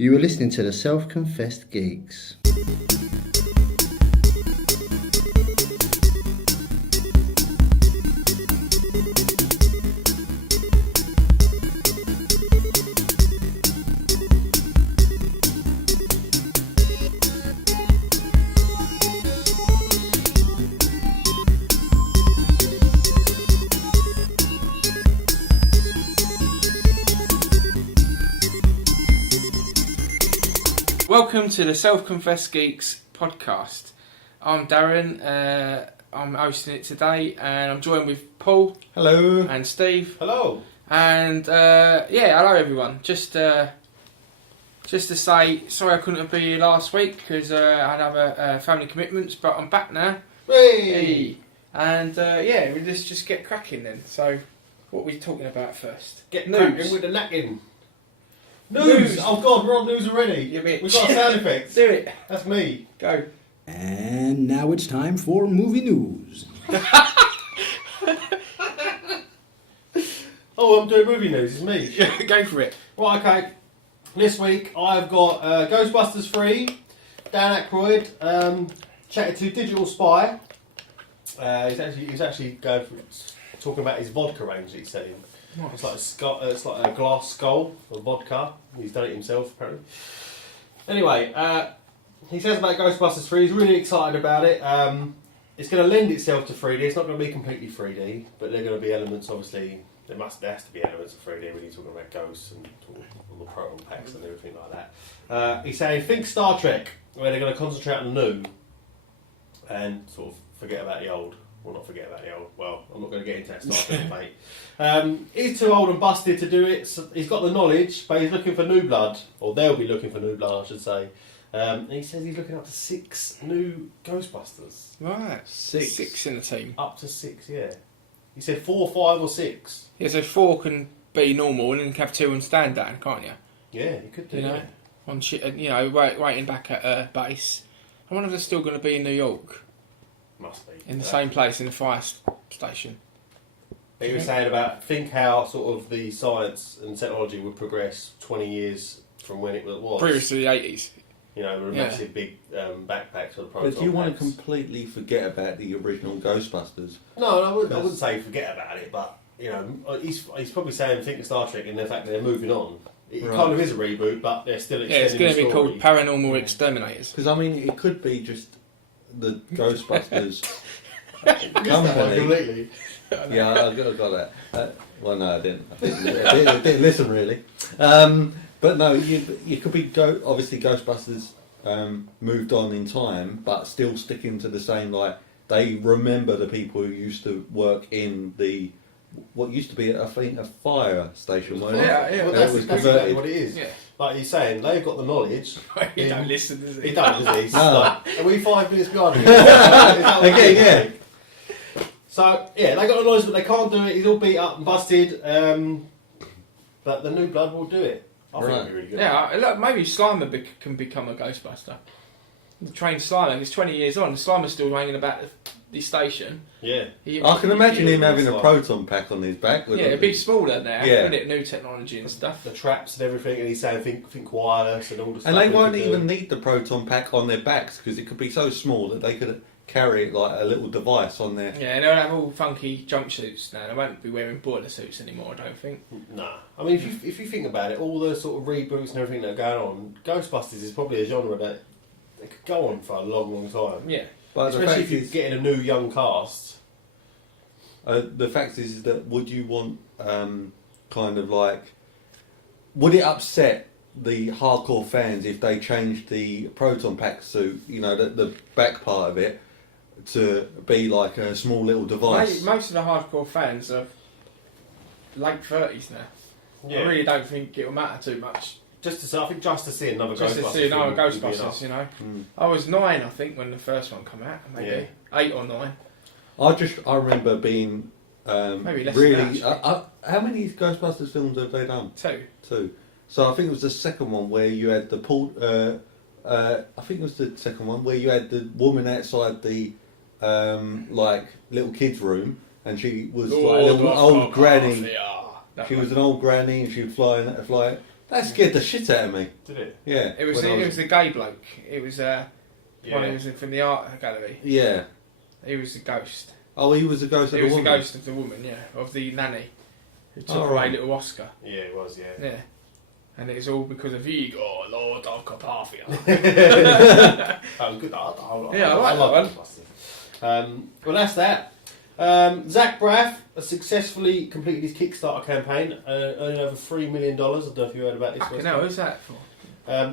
You were listening to the Self-Confessed Geeks. Welcome to the Self-Confessed Geeks podcast. I'm Darren, I'm hosting it today, and I'm joined with Paul. Hello. And Steve. Hello. And hello everyone. Just to say, sorry I couldn't be here last week because I had other family commitments, but I'm back now. Hey. And let's just get cracking then. So, what are we talking about first? Get news cracking with the knacking. News! Oh god, we're on news already. You bitch. We've got sound effects. Do it. That's me. Go. And now it's time for movie news. Oh, I'm doing movie news. It's me. Yeah, go for it. Right, okay. This week I've got Ghostbusters 3, Dan Aykroyd, chatted to Digital Spy. He's actually going for talking about his vodka range that he's selling. Nice. It's like a glass skull of vodka. He's done it himself, apparently. Anyway, he says about Ghostbusters 3. He's really excited about it. It's going to lend itself to 3D. It's not going to be completely 3D, but there are going to be elements. Obviously, there has to be elements of 3D when you're talking about ghosts and all the proton packs and everything like that. He's saying, think Star Trek, where they're going to concentrate on the new and sort of forget about the old. Well, not forget about the old. Well, I'm not going to get into that Star Trek debate. He's too old and busted to do it. So he's got the knowledge, but he's looking for new blood, or they'll be looking for new blood, I should say. And he says he's looking up to 6 new Ghostbusters. Right. Six in the team. Up to 6, yeah. He said 4, 5, or 6. Yeah, so 4 can be normal, and then you can have 2 and stand down, can't you? Yeah, you could do You know, that. on waiting back at base. I wonder if they're still going to be in New York, Must be. in the same place, in the fire station. He was saying about, think how sort of the science and technology would progress 20 years from when it was. Previous to the 80s. You know, with massive big backpacks for the proton But do you want to packs. completely forget about the original Ghostbusters? No, I wouldn't say forget about it, but you know, he's probably saying think of Star Trek and the fact that they're moving on. It kind of is a reboot, but they're still extending Yeah, it's going to the be story. called Paranormal Exterminators. Because I mean, it could be just the Ghostbusters Completely. company. Yeah, I got that. Well, no, I didn't. I didn't listen really. But no, you could be obviously Ghostbusters moved on in time, but still sticking to the same. Like they remember the people who used to work in what used to be I think a fire station. Well, That that's was exactly converted. what it is. Yeah. Like he's saying, they've got the knowledge. He don't listen, does he? He don't, does he? He's No. like, are we 5 minutes behind him? Is that what Again, it is? yeah. So, yeah, they got the knowledge, but they can't do it. He's all beat up and busted. But the new blood will do it. I think it'll be really good. Yeah, look, maybe Slimer can become a Ghostbuster. The trained Slimer, he's 20 years on, Slimer's still hanging about the station. Yeah. I can imagine him having a like- proton pack on his back. Yeah, it'd be smaller now, Yeah. wouldn't it? New technology and stuff. The traps and everything, and he's saying think wireless and all the stuff. And they we won't could even do. need the proton pack on their backs because it could be so small that they could carry it like a little device on their. Yeah, and they'll have all funky jumpsuits now. They won't be wearing boiler suits anymore, I don't think. Nah. I mean, if you think about it, all the sort of reboots and everything that are going on, Ghostbusters is probably a genre that they could go on for a long, long time. Yeah. But the Especially fact if you're is, getting a new young cast. the fact is that would you want kind of like, would it upset the hardcore fans if they changed the proton pack suit, you know, the back part of it, to be like a small little device? Most of the hardcore fans are late 30s now. Yeah. I really don't think it'll matter too much. I think just to see another Just Ghostbusters. to see another film would be Ghostbusters, enough. you know. Mm. I was 9, I think, when the first one came out. Maybe 8 or 9. I remember being Maybe less really. than that, How many Ghostbusters films have they done? 2. 2. So I think it was the second one where you had the I think it was the second one where you had the woman outside the like little kids' room, and she was like a little old granny. She was an old granny, and she would fly. That scared the shit out of me. Did it? Yeah. It was the gay bloke. It was one who was from the art gallery. Yeah. He was the ghost. Oh, he was the ghost of He the was woman. the ghost of the woman, yeah, of the nanny who took Oh, away right. little Oscar. Yeah, it was. Yeah. Yeah. And it's all because of you, oh Lord of Carpathia. That was good. Yeah, I like that one. Well, that's that. Zach Braff has successfully completed his Kickstarter campaign, earning over $3 million. I don't know if you heard about this. Fucking hell, who's that for?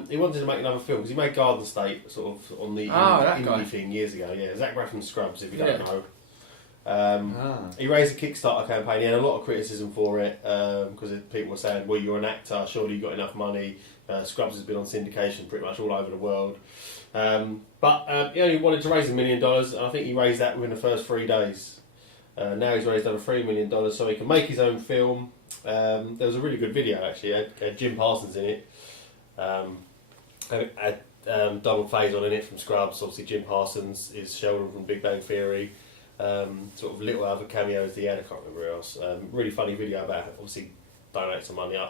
He wanted to make another film because he made Garden State sort of on the that guy. indie thing years ago. Yeah, Zach Braff from Scrubs, if you Yeah. don't know. He raised a Kickstarter campaign. He had a lot of criticism for it because people were saying, "Well, you're an actor. Surely you got enough money." Scrubs has been on syndication pretty much all over the world. But he only wanted to raise $1 million, and I think he raised that within the first 3 days. Now he's raised over $3 million so he can make his own film. There was a really good video actually. It had Jim Parsons in it. Had Donald Faison in it from Scrubs. Obviously Jim Parsons is Sheldon from Big Bang Theory. Sort of little other cameos he had. I can't remember who else. Really funny video about obviously donate some money. I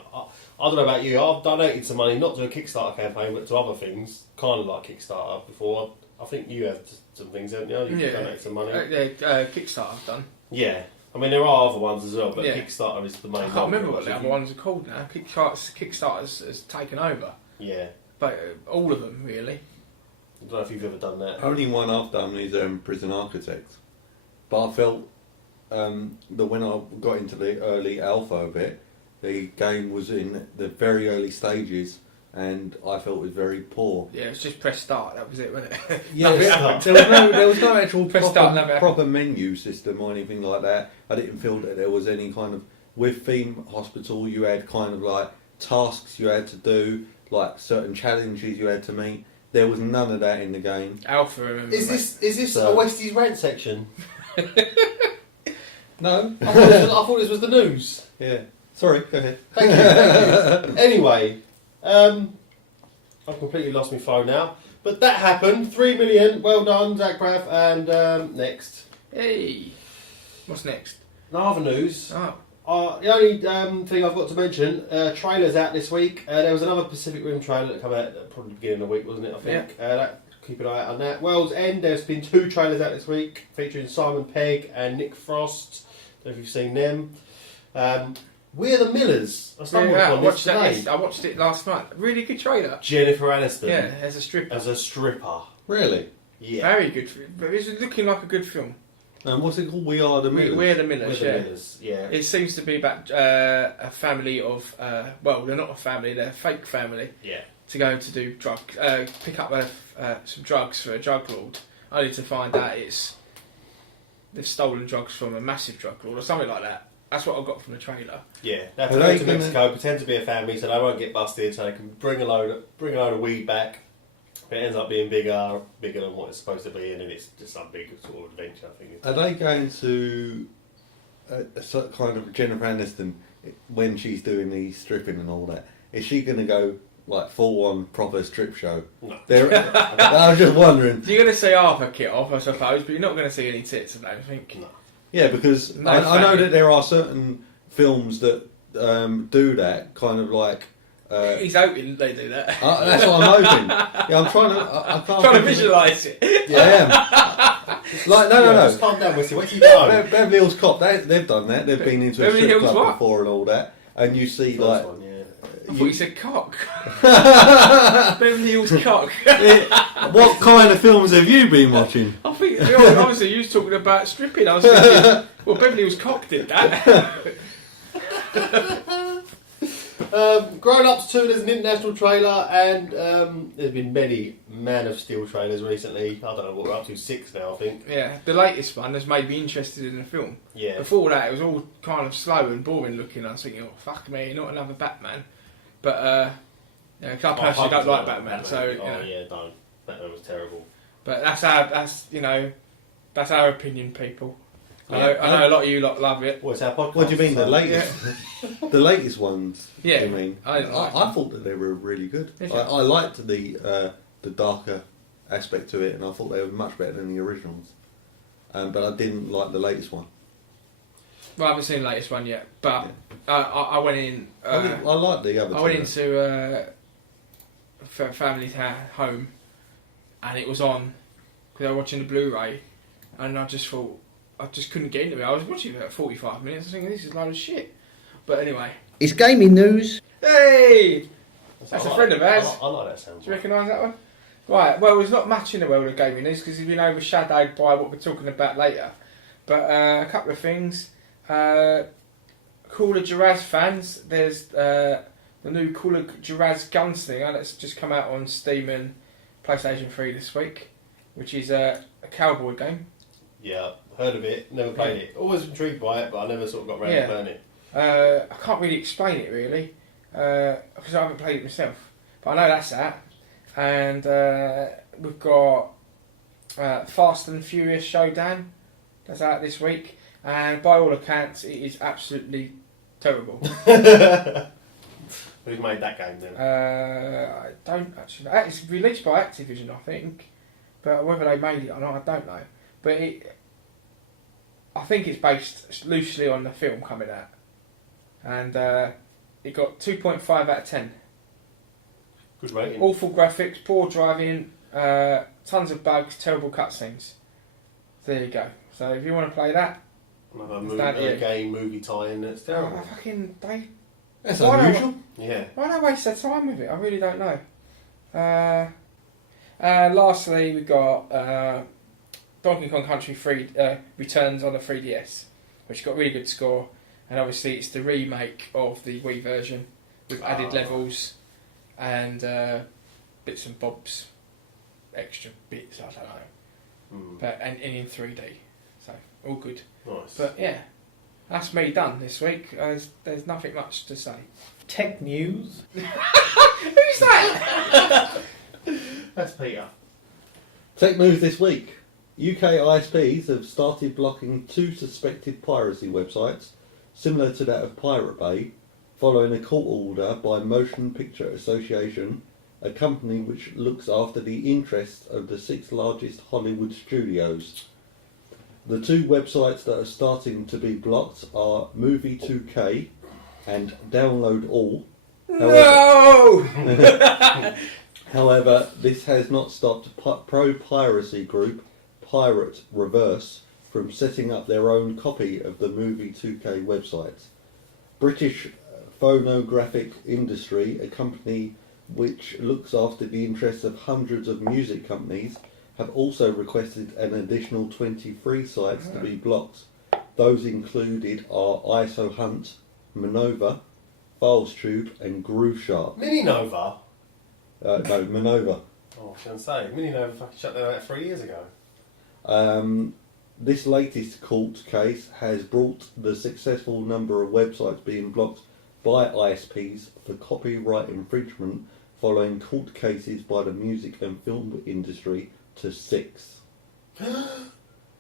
don't know about you. I've donated some money not to a Kickstarter campaign but to other things, kind of like Kickstarter before. I think you have some things, haven't you? You donate some money. Kickstarter I've done. Yeah. I mean, there are other ones as well, but Yeah. Kickstarter is the main I one. can't remember what the other ones are called now. Kickstarter's has taken over. Yeah. But all of them, really. I don't know if you've ever done that. Only one I've done is Prison Architect. But I felt that when I got into the early alpha of it, the game was in the very early stages and I felt it was very poor. Yeah, it's just press start, that was it, wasn't it? Yeah, there was no actual Press start, never proper menu system or anything like that. I didn't feel that there was any kind of... With Theme Hospital, you had kind of like tasks you had to do, like certain challenges you had to meet. There was none of that in the game. Alpha, remember. Is this So- a Westies rant section? No? I thought this was the news. Yeah. Sorry, go ahead. Thank you. Anyway, I've completely lost my flow now. But that happened. 3 million. Well done, Zach Braff. And next. Hey! What's next? No other news. Oh. The only thing I've got to mention, trailers out this week. There was another Pacific Rim trailer that came out probably the beginning of the week, wasn't it? I think. Keep an eye out on that. World's End. There's been 2 trailers out this week featuring Simon Pegg and Nick Frost. Don't know if you've seen them. We're the Millers. I stumbled upon this today. I watched it last night. Really good trailer. Jennifer Aniston. Yeah, as a stripper. As a stripper. Really? Yeah. Very good. But it's looking like a good film. And what's it called? We Are the Millers? We're the Millers, We're the yeah. Millers, yeah. It seems to be about a family of, well, they're not a family, they're a fake family. Yeah. To go to do pick up some drugs for a drug lord, only to find out they've stolen drugs from a massive drug lord or something like that. That's what I got from the trailer. Yeah. They have to go to Mexico, pretend to be a family so they won't get busted, so they can bring a load of weed back. But it ends up being bigger than what it's supposed to be, and then it's just some big sort of adventure, I think. Are they going to a sort of kind of Jennifer Aniston when she's doing the stripping and all that? Is she going to go like full on proper strip show? No. I was just wondering. You're going to see half a kit off, I suppose, but you're not going to see any tits, I don't think. No. Yeah, because No, I know that there are certain films that do that, kind of like. He's hoping they do that. That's what I'm hoping. Yeah, I'm trying to. I can't Trying to visualise it. Yeah, I am. Like no. Just calm down, Westy. What's he doing? Beverly Hills Cop. They've done that. They've been into a Beverly strip Hills club what? before and all that, and you see First like. one, yeah. I thought you said cock. Beverly Hills cock. What kind of films have you been watching? I think, obviously, you was talking about stripping. I was thinking, well, Beverly Hills cock did that. Grown Ups 2, there's an international trailer, and there's been many Man of Steel trailers recently. I don't know what we're up to, 6 now, I think. Yeah, the latest one has made me interested in the film. Yeah. Before that, it was all kind of slow and boring looking. I was thinking, oh, fuck me, not another Batman. But, I personally don't like Batman, so, you know. yeah, don't. Batman was terrible. But that's our opinion, people. I Yeah. know a lot of you lot love it. What's our podcast? What do you mean the latest? The latest ones. Yeah, do you mean? I didn't like I thought that they were really good. Did I you? liked the darker aspect to it, and I thought they were much better than the originals. But I didn't like the latest one. Well, I haven't seen the latest one yet, but I went in. I like the other. I went into family home, and it was on because I was watching the Blu-ray, and I just thought I just couldn't get into it. I was watching it for 45 minutes. I was thinking this is a load of shit. But anyway, It's gaming news. hey, that's a friend of ours. I like that sound. Do you recognise that one? Right. Well, it's not much in the world of gaming news because it's been overshadowed by what we're talking about later. But a couple of things. Call of Juarez fans, there's the new Call of Juarez Gunslinger that's just come out on Steam and PlayStation 3 this week, which is a cowboy game. Yeah, heard of it, never played it. Always intrigued by it, but I never sort of got around to playing it. I can't really explain it really, because I haven't played it myself. But I know that's that. And we've got Fast and Furious Showdown, that's out this week. And by all accounts, it is absolutely terrible. Who's made that game then? I don't actually know. It's released by Activision, I think. But whether they made it or not, I don't know. But I think it's based loosely on the film coming out. And it got 2.5 out of 10. Good rating. Awful graphics, poor driving, tons of bugs, terrible cutscenes. There you go. So if you want to play that, Another game, movie tie-in, that's terrible. That's why unusual. Yeah. Why don't I waste their time with it? I really don't know. Lastly, we've got Donkey Kong Country 3 returns on the 3DS, which got a really good score. And obviously it's the remake of the Wii version with added levels and bits and bobs, extra bits, I don't know. But and in 3D. So, all good. Nice. But yeah, that's me done this week. There's nothing much to say. Tech news. Who's that? That's Peter. Tech news this week. UK ISPs have started blocking 2 suspected piracy websites, similar to that of Pirate Bay, following a court order by Motion Picture Association, a company which looks after the interests of the 6 largest Hollywood studios. The 2 websites that are starting to be blocked are Movie2K and Download All. No! However, this has not stopped pro-piracy group Pirate Reverse from setting up their own copy of the Movie2K website. British Phonographic Industry, a company which looks after the interests of hundreds of music companies, have also requested an additional 23 sites to be blocked. Those included are ISO Hunt, Manova, FilesTube and GrooveShark. Mininova? No, Manova. Oh, I was going to say, Mininova fucking shut down about 3 years ago. This latest court case has brought the successful number of websites being blocked by ISPs for copyright infringement following court cases by the music and film industry to 6.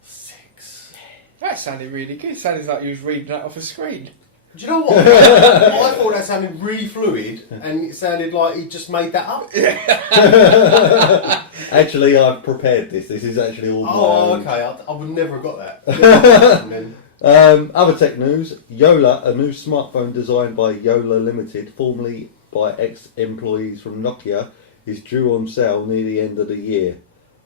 6. That sounded really good. It sounded like you was reading that off a screen. Do you know what? I thought that sounded really fluid, and it sounded like he just made that up. Actually, I've prepared this. This is actually all my own. Okay. I would never have got that. Other tech news. Yola, a new smartphone designed by Yola Limited, formerly by ex-employees from Nokia, is due on sale near the end of the year.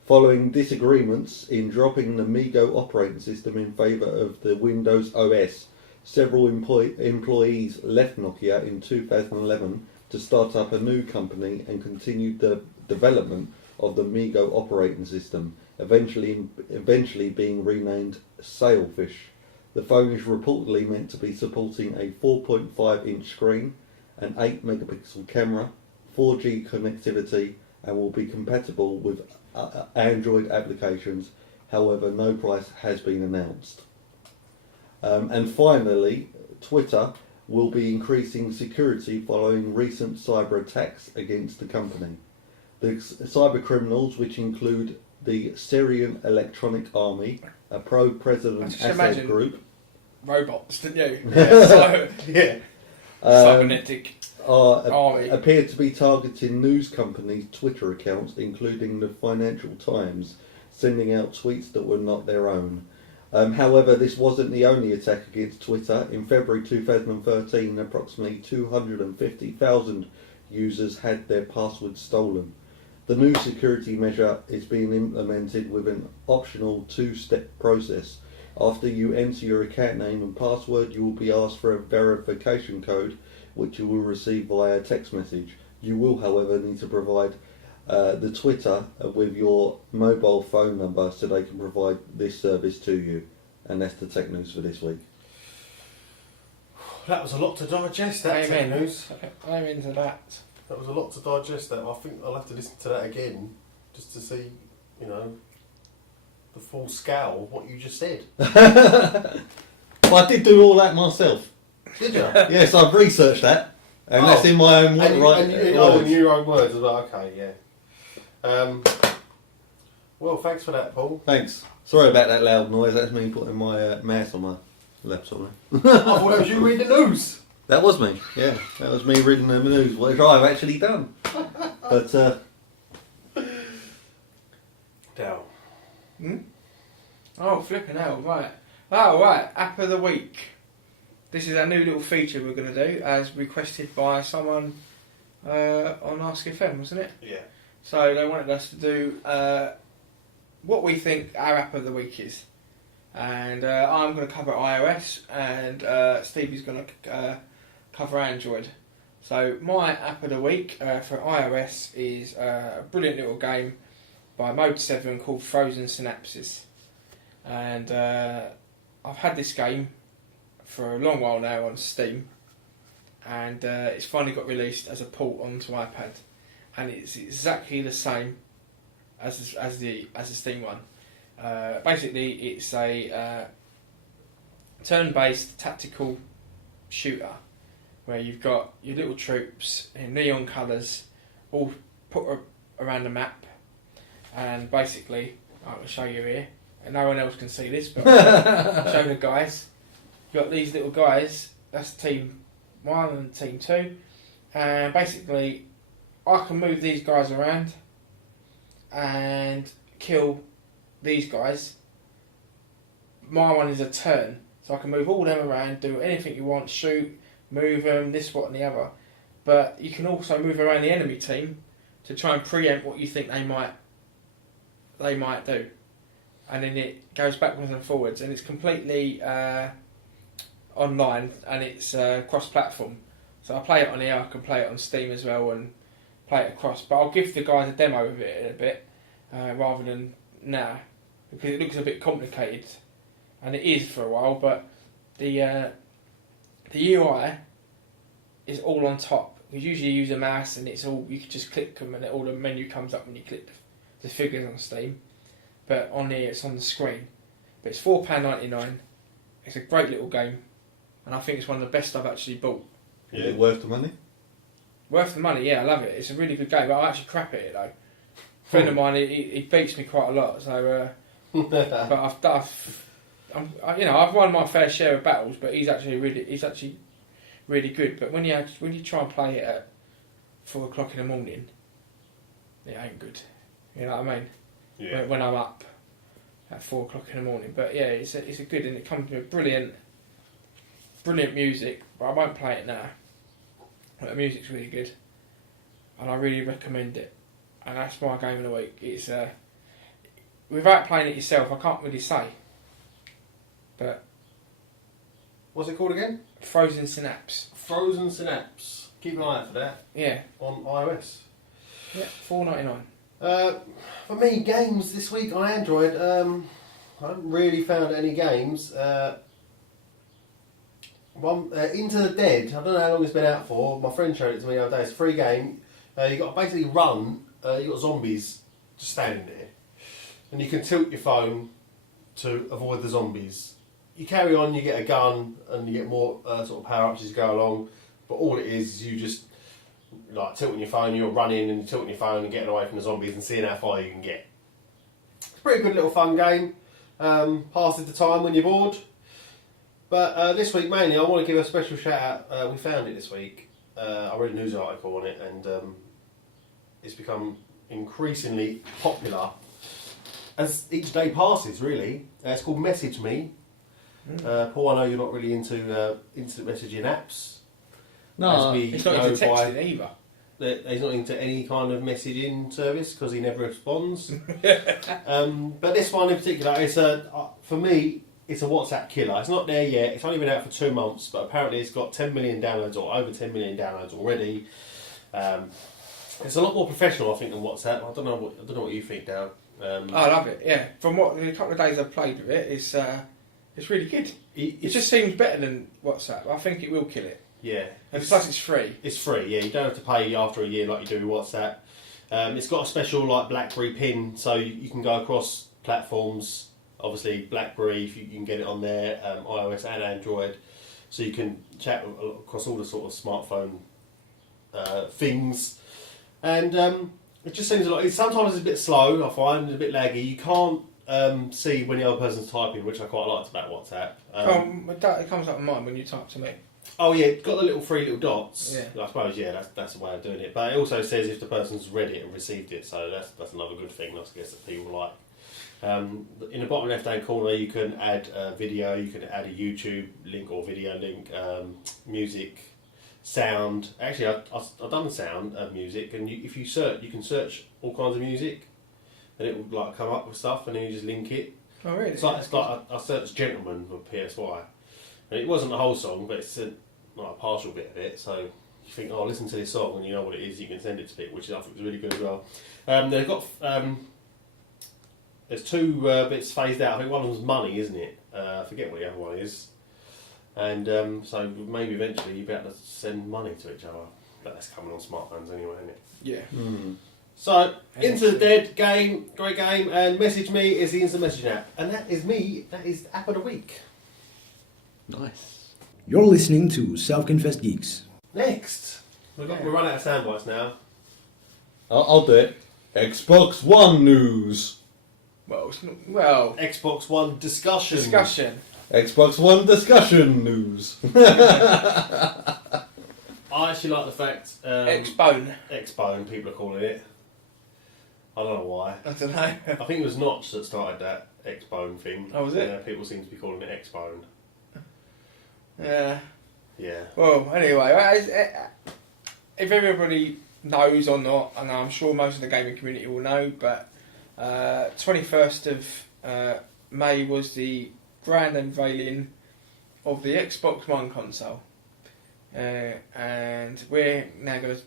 Following disagreements in dropping the MeeGo operating system in favour of the Windows OS, several employees left Nokia in 2011 to start up a new company and continue the development of the MeeGo operating system, eventually being renamed Sailfish. The phone is reportedly meant to be supporting a 4.5-inch screen, an 8-megapixel camera, 4G connectivity, and will be compatible with Android applications. However, no price has been announced. And finally, Twitter will be increasing security following recent cyber attacks against the company. The cyber criminals, which include the Syrian Electronic Army, a pro-President Assad group, robots, didn't you? Yeah. Cybernetic army appear to be targeting news companies' Twitter accounts, including the Financial Times, sending out tweets that were not their own. However, this wasn't the only attack against Twitter. In February 2013, approximately 250,000 users had their passwords stolen. The new security measure is being implemented with an optional two-step process. After you enter your account name and password, you will be asked for a verification code, which you will receive via text message. You will, however, need to provide the Twitter with your mobile phone number so they can provide this service to you. And that's the tech news for this week. That was a lot to digest, that tech news. I'm into that. That was a lot to digest, that. I think I'll have to listen to that again, just to see, you know, the full scale of what you just said. Well, I did do all that myself. Did you? Yes, I've researched that. And that's in my own words. In your own words. I was like, okay, yeah. Well, thanks for that, Paul. Thanks. Sorry about that loud noise. That's me putting my mouse on my laptop. I thought that was you reading the news. That was me. Yeah, that was me reading the news, which I've actually done. But Down. Oh, flipping hell, right. Oh, right, app of the week. This is our new little feature we're going to do, as requested by someone on Ask FM, wasn't it? Yeah. So they wanted us to do what we think our app of the week is. And I'm going to cover iOS, and Stevie's going to cover Android. So my app of the week for iOS is a brilliant little game by Mode 7 called Frozen Synapses. And I've had this game for a long while now on Steam, and it's finally got released as a port onto iPad, and it's exactly the same as the Steam one. Basically, it's a turn-based tactical shooter where you've got your little troops in neon colours all put around the map, and basically, I'll show you here, and no one else can see this, but I'll show the guys. You've got these little guys, that's team 1 and team 2, and basically I can move these guys around and kill these guys. My one is a turn, so I can move all them around, do anything you want, shoot, move them, this, what and the other. But you can also move around the enemy team to try and preempt what you think they might do. And then it goes backwards and forwards, and it's completely online, and it's cross-platform. So I play it on here, I can play it on Steam as well, and play it across. But I'll give the guys a demo of it in a bit, rather than now, because it looks a bit complicated, and it is for a while. But the UI is all on top. Because usually you use a mouse, and it's all, you can just click them, and all the menu comes up when you click the figures on Steam. But on here, it's on the screen. But it's £4.99. It's a great little game, and I think it's one of the best I've actually bought. Is it worth the money? Worth the money, yeah, I love it. It's a really good game, but I actually crap at it though. A friend of mine, he beats me quite a lot. So, but I've won my fair share of battles. But he's actually really good. But when you try and play it at 4 o'clock in the morning, it ain't good. You know what I mean? Yeah. When I'm up at 4 o'clock in the morning. But yeah, it's a good, and it comes with brilliant music. But I won't play it now. But the music's really good, and I really recommend it. And that's my game of the week. It's without playing it yourself, I can't really say. But what's it called again? Frozen Synapse. Frozen Synapse. Keep an eye out for that. Yeah. On iOS. Yeah, $4.99. For me, games this week on Android, I haven't really found any games. Into the Dead, I don't know how long it's been out for. My friend showed it to me the other day. It's a free game. You've got to basically run. You've got zombies just standing there. And you can tilt your phone to avoid the zombies. You carry on, you get a gun, and you get more sort of power-ups as you go along. But all it is you just like tilting your phone, you're running and tilting your phone and getting away from the zombies and seeing how far you can get. It's a pretty good little fun game. Passes the time when you're bored. But this week mainly I want to give a special shout out. We found it this week. I read a news article on it, and it's become increasingly popular as each day passes, really. It's called Message Me. Paul, I know you're not really into instant messaging apps. No, It's not into texting either. He's not into any kind of messaging service because he never responds. But this one in particular, for me, it's a WhatsApp killer. It's not there yet. It's only been out for 2 months, but apparently it's got 10 million downloads or over 10 million downloads already. It's a lot more professional, I think, than WhatsApp. I don't know what you think, Darren. I love it. Yeah, from the couple of days I've played with it, it's really good. It just seems better than WhatsApp. I think it will kill it. Yeah. And plus, it's free. It's free. Yeah, you don't have to pay after a year like you do with WhatsApp. It's got a special BlackBerry pin, so you can go across platforms. Obviously, BlackBerry, if you can get it on there, iOS and Android, so you can chat across all the sort of smartphone things. And it just seems sometimes it's a bit slow, I find, and a bit laggy. You can't see when the other person's typing, which I quite liked about WhatsApp. It comes up in mine when you type to me. Oh yeah, it's got the three little dots. Yeah. I suppose that's the way of doing it. But it also says if the person's read it and received it, so that's another good thing. I guess that people like. In the bottom left-hand corner, you can add a video. You can add a YouTube link or video link, music, sound. Actually, I've done sound and music, and if you search, you can search all kinds of music, and it will come up with stuff, and then you just link it. Oh really? It's like I searched "Gentleman" for PSY. And it wasn't the whole song, but it's a partial bit of it. So you think, oh, listen to this song, and you know what it is. You can send it to people, which I think is really good as well. They've got there's 2 bits phased out. I think one of them's money, isn't it? I forget what the other one is. And so maybe eventually you'll be able to send money to each other. But that's coming on smartphones anyway, isn't it? Yeah. Mm. So Into the Dead game, great game, and Message Me is the instant messaging app, and that is me. That is app of the week. Nice. You're listening to Self-Confessed Geeks. Next, we're running out of sound bites now. I'll do it. Xbox One news. Well, Xbox One discussion. Xbox One discussion news. I actually like the fact X-Bone, people are calling it. I don't know why. I don't know. I think it was Notch that started that X-Bone thing. Oh, was it? People seem to be calling it X-Bone. Yeah. Yeah. Well, anyway, if everybody knows or not, and I'm sure most of the gaming community will know, but 21st of May was the grand unveiling of the Xbox One console, and we're now going to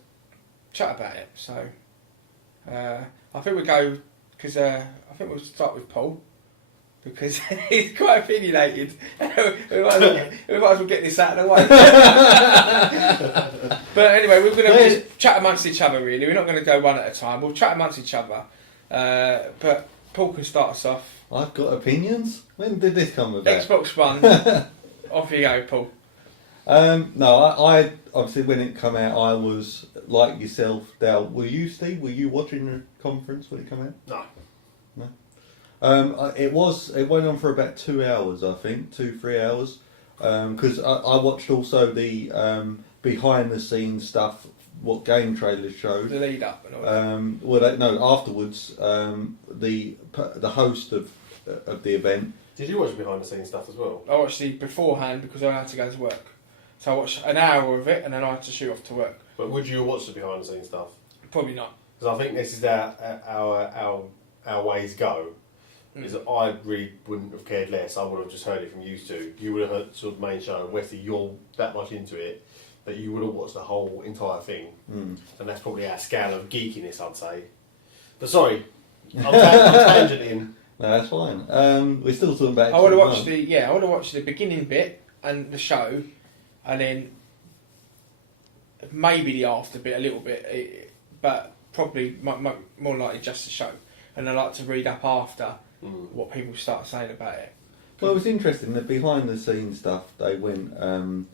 chat about it. So I think we'll go, because I think we'll start with Paul, because he's quite opinionated. we might as well get this out of the way. But anyway, we're going to just chat amongst each other, really. We're not going to go one at a time. We'll chat amongst each other. But Paul can start us off. I've got opinions. When did this come about? Xbox One. Off you go, Paul. No, I obviously when it came out, I was like yourself. Dale, were you, Steve? Were you watching the conference when it came out? No. It went on for about 2 hours, I think, 2-3 hours, because I watched also the behind the scenes stuff, what game trailers showed. The lead up and all that. Afterwards, the host of the event. Did you watch behind the scenes stuff as well? I watched the beforehand because I had to go to work. So I watched an hour of it and then I had to shoot off to work. But would you watch the behind the scenes stuff? Probably not. Because I think this is our ways go. Is that I really wouldn't have cared less. I would have just heard it from you two. You would have heard sort of main show, and Wesley, you're that much into it that you would have watched the whole entire thing. And that's probably our scale of geekiness, I'd say. But sorry, I'm tangenting. No, that's fine. We're still talking about. I would have watched the beginning bit and the show, and then maybe the after bit a little bit, but probably more likely just the show. And I like to read up after what people start saying about it. Well, it was interesting that behind the scenes stuff they went kind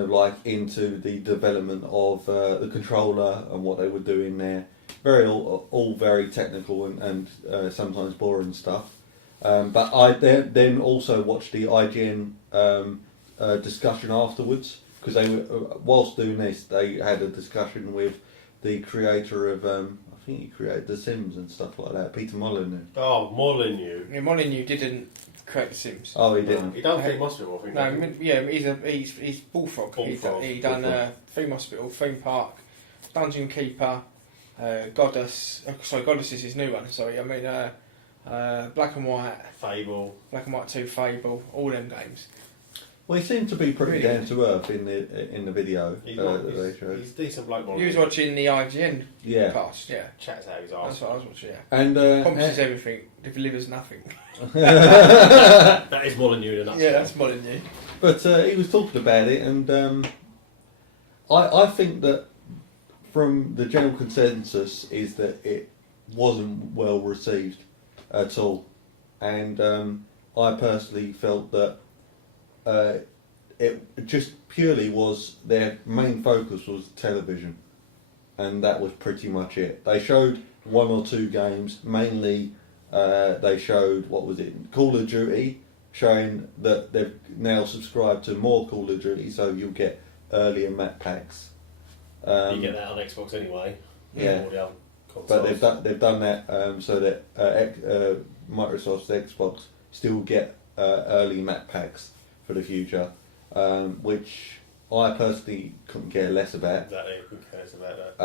of like into the development of the controller and what they were doing there. All very technical and sometimes boring stuff. But I then also watched the IGN discussion afterwards, because they were whilst doing this they had a discussion with the creator of I think he created The Sims and stuff like that. Peter Molyneux. Oh, Molyneux. Yeah, Molyneux didn't create The Sims. Oh, he didn't. He done Theme Hospital, I think. No, yeah, he's Bullfrog. Bullfrog. He done Theme Hospital, Theme Park, Dungeon Keeper, Goddess. Goddess is his new one. Sorry, I mean Black and White, Fable. Black and White 2, Fable, all them games. Well, he seemed to be pretty Really? down to earth in the video He's, that they showed. he's decent bloke, You Molyneux. was watching the IGN Yeah, cast, yeah. Chats out his That's arse. what I was watching, yeah. and Promises everything, delivers nothing. That is Molyneux in a nutshell. Yeah, that's Molyneux. but he was talking about it, and I think that from the general consensus is that it wasn't well received at all, and I personally felt that it just purely was their main focus was television, and that was pretty much it. They showed one or two games, mainly they showed, what was it, Call of Duty, showing that they've now subscribed to more Call of Duty, so you'll get earlier map packs. You get that on Xbox anyway. Yeah. All the other But consoles. they've done that so that Microsoft's Xbox still get early map packs for the future, which I personally couldn't care less about. Exactly, who cares about that?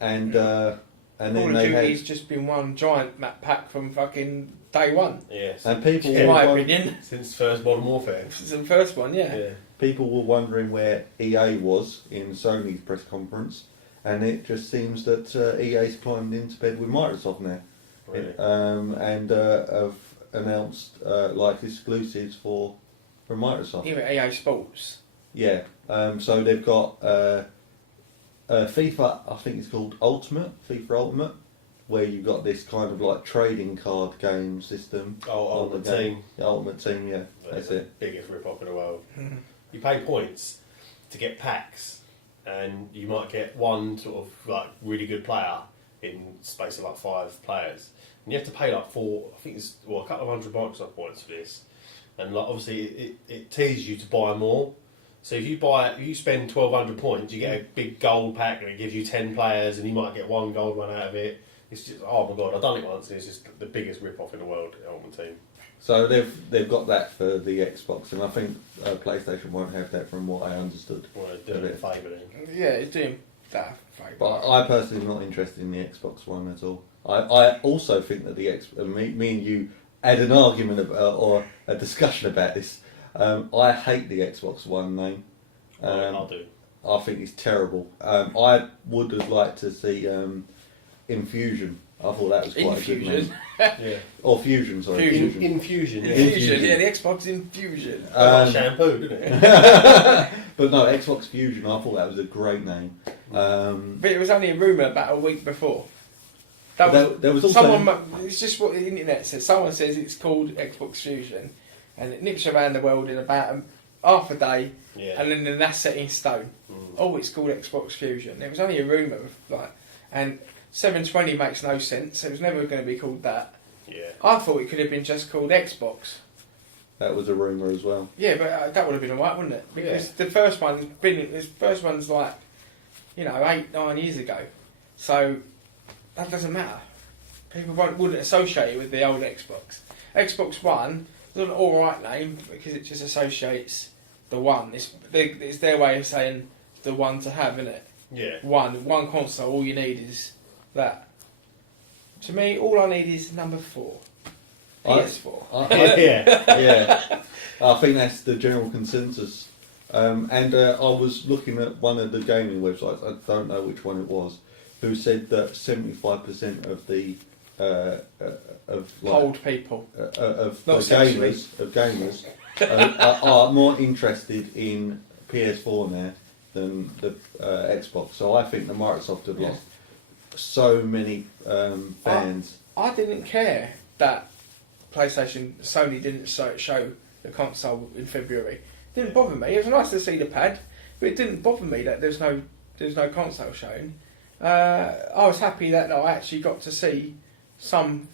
And Call then of they Duty's had, just been one giant map pack from fucking day one, Yes. and people in were my won- opinion. Since first Modern Warfare. This is the first one, yeah. Yeah. people were wondering where EA was in Sony's press conference, and it just seems that EA's climbed into bed with Microsoft now. Really. And have announced like exclusives for Microsoft. Even EA Sports. Yeah. So they've got FIFA. I think it's called FIFA Ultimate, where you've got this kind of like trading card game system. Oh, on Ultimate the game. Team. The Ultimate Team. Yeah, that's it. Biggest rip-off in the world. Mhm. You pay points to get packs, and you might get one sort of like really good player in space of like 5 players, and you have to pay like a couple of hundred Microsoft points for this, and like obviously it teases you to buy more. So if you spend 1,200 points, you get a big gold pack, and it gives you 10 players, and you might get one gold one out of it. It's just, oh my god, I've done it once, and it's just the biggest rip-off in the world, the Ultimate Team. So they've got that for the Xbox, and I think PlayStation won't have that, from what I understood. Want to do it a favour then. Yeah, it's doing that favour. But I personally am not interested in the Xbox One at all. I also think that me and you had an argument about, or a discussion about this. I hate the Xbox One name. I do. I think it's terrible. I would have liked to see Infusion. I thought that was quite a good Infusion. name. Yeah. Or Fusion, sorry. Fusion. Infusion. Yeah. Infusion, yeah, the Xbox Infusion. Like shampoo, didn't it? But no, Xbox Fusion, I thought that was a great name. But it was only a rumour about a week before. There was also... It's just what the internet says. Someone says it's called Xbox Fusion, and it nips around the world in about half a day, Yeah. and then that's set in stone. Oh, it's called Xbox Fusion. It was only a rumour, and 720 makes no sense. It was never going to be called that. Yeah. I thought it could have been just called Xbox. That was a rumour as well. Yeah, but that would have been alright, wouldn't it? Because the first one's like, 8-9 years ago. So that doesn't matter. People wouldn't associate it with the old Xbox. Xbox One is an alright name because it just associates the one. It's their way of saying the one to have, isn't it? Yeah. One console, all you need is that. To me, all I need is number 4. PS4. Yeah. I think that's the general consensus. And I was looking at one of the gaming websites, I don't know which one it was, who said that 75% of the Old people. of Not gamers are more interested in PS4 now than the Xbox. So I think that Microsoft have lost so many fans. I didn't care that Sony didn't show the console in February. It didn't bother me. It was nice to see the pad, but it didn't bother me that there's no console shown. I was happy that I actually got to see some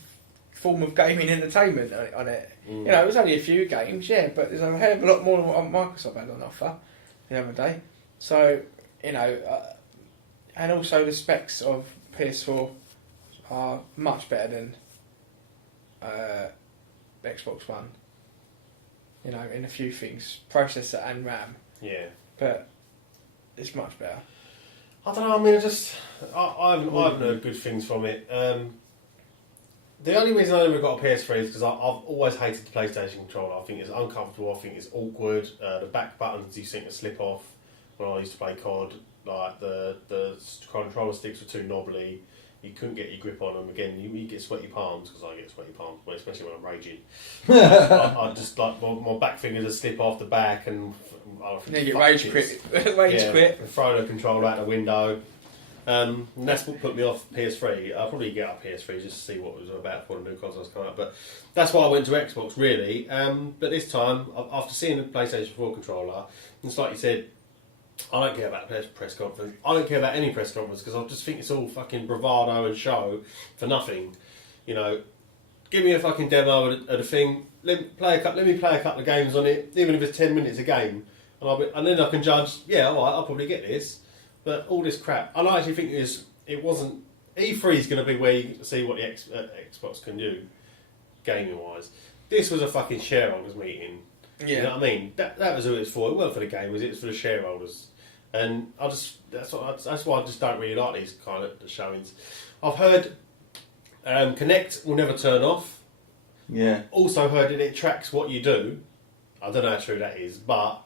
form of gaming entertainment on it. It was only a few games, but there's a hell of a lot more than what Microsoft had on offer the other day. So, and also the specs of PS4 are much better than Xbox One. You know, in a few things, processor and RAM. Yeah. But it's much better. I don't know. I mean, I haven't heard good things from it. The only reason I never got a PS3 is because I've always hated the PlayStation controller. I think it's uncomfortable. I think it's awkward. The back buttons you seem to slip off. When I used to play COD, like the controller sticks were too knobbly. You couldn't get your grip on them. Again, you get sweaty palms, because I get sweaty palms, especially when I'm raging. I just like my back fingers would slip off the back, and you get rage quit. Quit. Throw the controller out the window. And that's what put me off PS3. I'll probably get up PS3 just to see what it was about before the new consoles come out. But that's why I went to Xbox, really. But this time, after seeing the PlayStation 4 controller, it's like you said, I don't care about the press conference. I don't care about any press conference, because I just think it's all fucking bravado and show for nothing. You know, give me a fucking demo of the thing. Let me play a couple of games on it, even if it's 10 minutes a game, and then I can judge. Yeah, all right, I'll probably get this. But all this crap, I actually think it wasn't. E3 is going to be where you see what the Xbox can do, gaming wise. This was a fucking shareholders meeting. Yeah. You know what I mean? That was who it was for. It wasn't for the gamers. It was for the shareholders. And that's why I just don't really like these kind of showings. I've heard Connect will never turn off. Yeah. Also heard that it tracks what you do. I don't know how true that is, but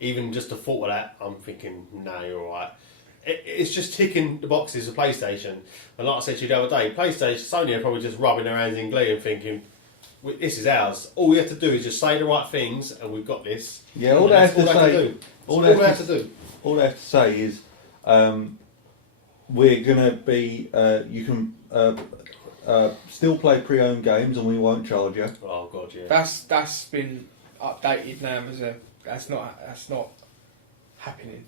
even just the thought of that, I'm thinking, nah, you're alright. It's just ticking the boxes of PlayStation. And like I said to you the other day, Sony are probably just rubbing their hands in glee and thinking, this is ours. All we have to do is just say the right things, and we've got this. Yeah, all they have to say is, we're going to be, you can still play pre-owned games and we won't charge you. Oh God, yeah. That's been updated now as a. That's not happening.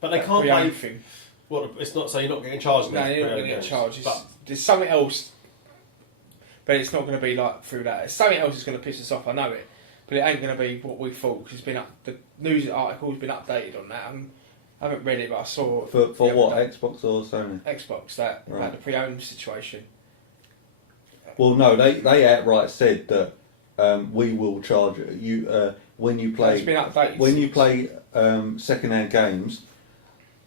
But they can't play thing. What? It's not. So you're not getting charged. No, you're not going to get charged. There's something else, but it's not going to be like through that. Something else is going to piss us off. I know it, but it ain't going to be what we thought, because it's been the news article's been updated on that. I haven't read it, but I saw for what, Xbox or Sony? Xbox, that about the pre-owned situation. Well, no, they outright said that we will charge you when you play. It's been updated when you play second-hand games.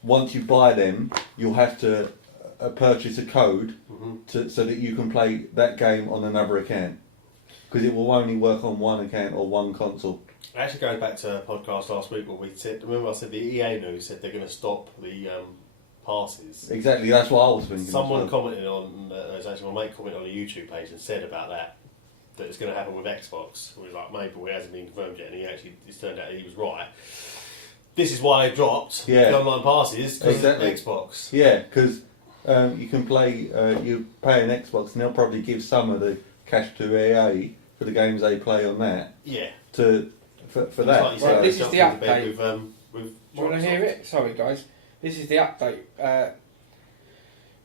Once you buy them, you'll have to purchase a code so that you can play that game on another account, because it will only work on one account or one console. Actually, going back to a podcast last week where we said, remember I said the EA news said they're going to stop the passes. Exactly, that's what I was thinking. Someone commented on, actually my mate commented on the YouTube page and said about that it's going to happen with Xbox. We was like, maybe it hasn't been confirmed yet, and it's turned out he was right. This is why they dropped the online passes, because of Xbox. Yeah, because you can play, you pay an Xbox and they'll probably give some of the cash to EA for the games they play on that. Yeah. For that. Like said, this is the update. Do you want to hear it? Sorry guys. This is the update.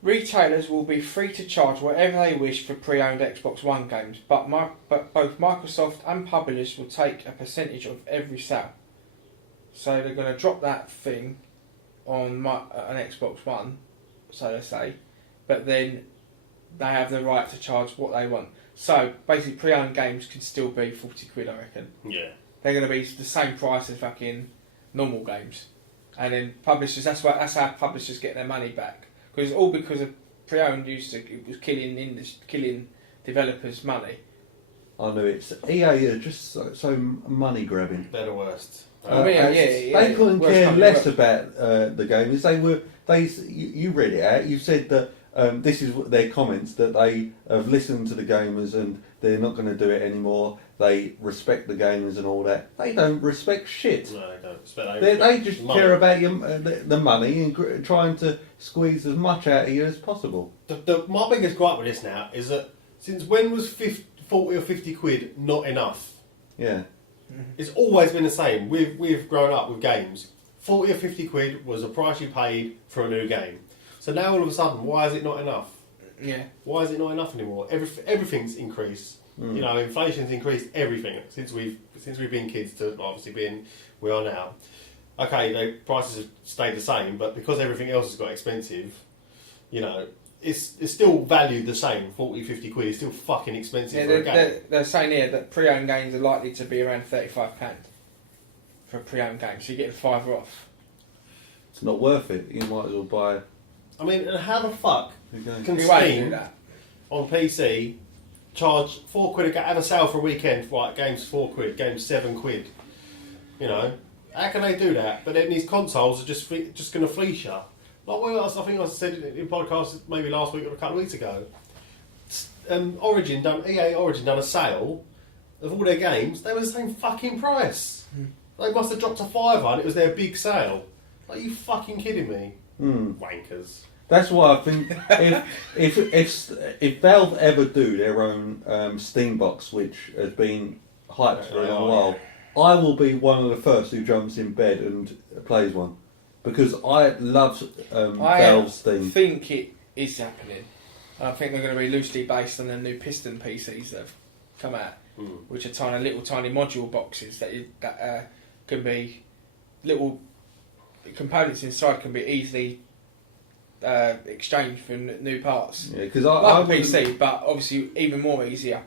Retailers will be free to charge whatever they wish for pre-owned Xbox One games, but both Microsoft and publishers will take a percentage of every sale. So they're going to drop that thing on an Xbox One, so they say, but then they have the right to charge what they want. So basically, pre-owned games can still be £40, I reckon. Yeah. They're going to be the same price as fucking normal games, and then publishers. That's how publishers get their money back. Because all because of pre-owned it was killing developers' money. I know it's EA are just so money grabbing. They're the worst. They couldn't care less about the game. You read it out. You said that this is their comments, that they have listened to the gamers and they're not going to do it anymore. They respect the gamers and all that. They don't respect shit. No, they don't respect. They just care about the money and trying to squeeze as much out of you as possible. My biggest gripe with this now is that since when was 40 or 50 quid not enough? Yeah. It's always been the same. We've grown up with games. 40 or 50 quid was the price you paid for a new game. So now all of a sudden, why is it not enough? Yeah. Why is it not enough anymore? Everything's increased. You know, inflation's increased everything since we've been kids to obviously being we are now. Okay, the prices have stayed the same, but because everything else has got expensive, you know, it's still valued the same. 40, 50 quid is still fucking expensive for a game. They're saying here that pre-owned games are likely to be around £35 for a pre-owned game, so you're getting £5 off. It's not worth it. You might as well buy. I mean, and how the fuck can You won't do Steam that. on PC charge £4 a game, have a sale for a weekend, right, games £4, games £7. You know, how can they do that? But then these consoles are just going to fleece you. Like what else? I think I said it in podcast maybe last week or a couple of weeks ago. EA Origin done a sale of all their games. They were the same fucking price. They must have dropped to £5 and it was their big sale. Are you fucking kidding me? Wankers. That's why I think if Valve ever do their own Steam box, which has been hyped for a long while, I will be one of the first who jumps in bed and plays one. Because I love Valve's Steam. I think it is happening. I think they're going to be loosely based on the new Piston PCs that have come out, which are little tiny module boxes that can be little components inside can be easily exchanged for new parts. Yeah, because like a PC, but obviously even more easier.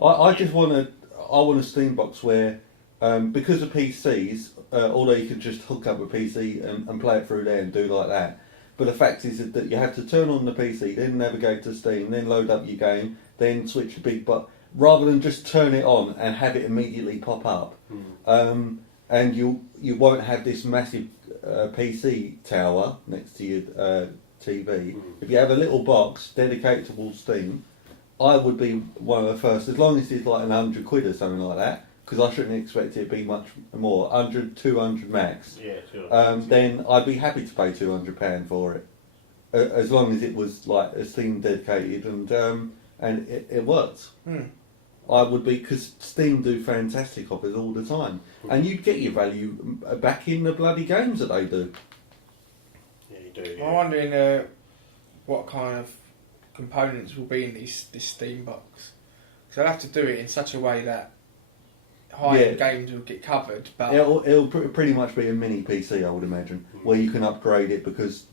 I just want a Steam box where because of PCs, although you can just hook up a PC and play it through there and do like that. But the fact is that you have to turn on the PC, then navigate to Steam, then load up your game, then switch the big button, rather than just turn it on and have it immediately pop up. And you won't have this massive PC tower next to your TV. If you have a little box dedicated towards Steam, I would be one of the first, as long as it's like £100 or something like that, because I shouldn't expect it to be much more, 100, 200 max. Yeah, sure. Then I'd be happy to pay £200 for it, as long as it was like a Steam dedicated and it worked. I would be, because Steam do fantastic offers all the time, and you'd get your value back in the bloody games that they do. Yeah, you do. Yeah. I'm wondering what kind of components will be in this Steam box. Because they'll have to do it in such a way that high-end games will get covered. But it'll pretty much be a mini PC, I would imagine, where you can upgrade it because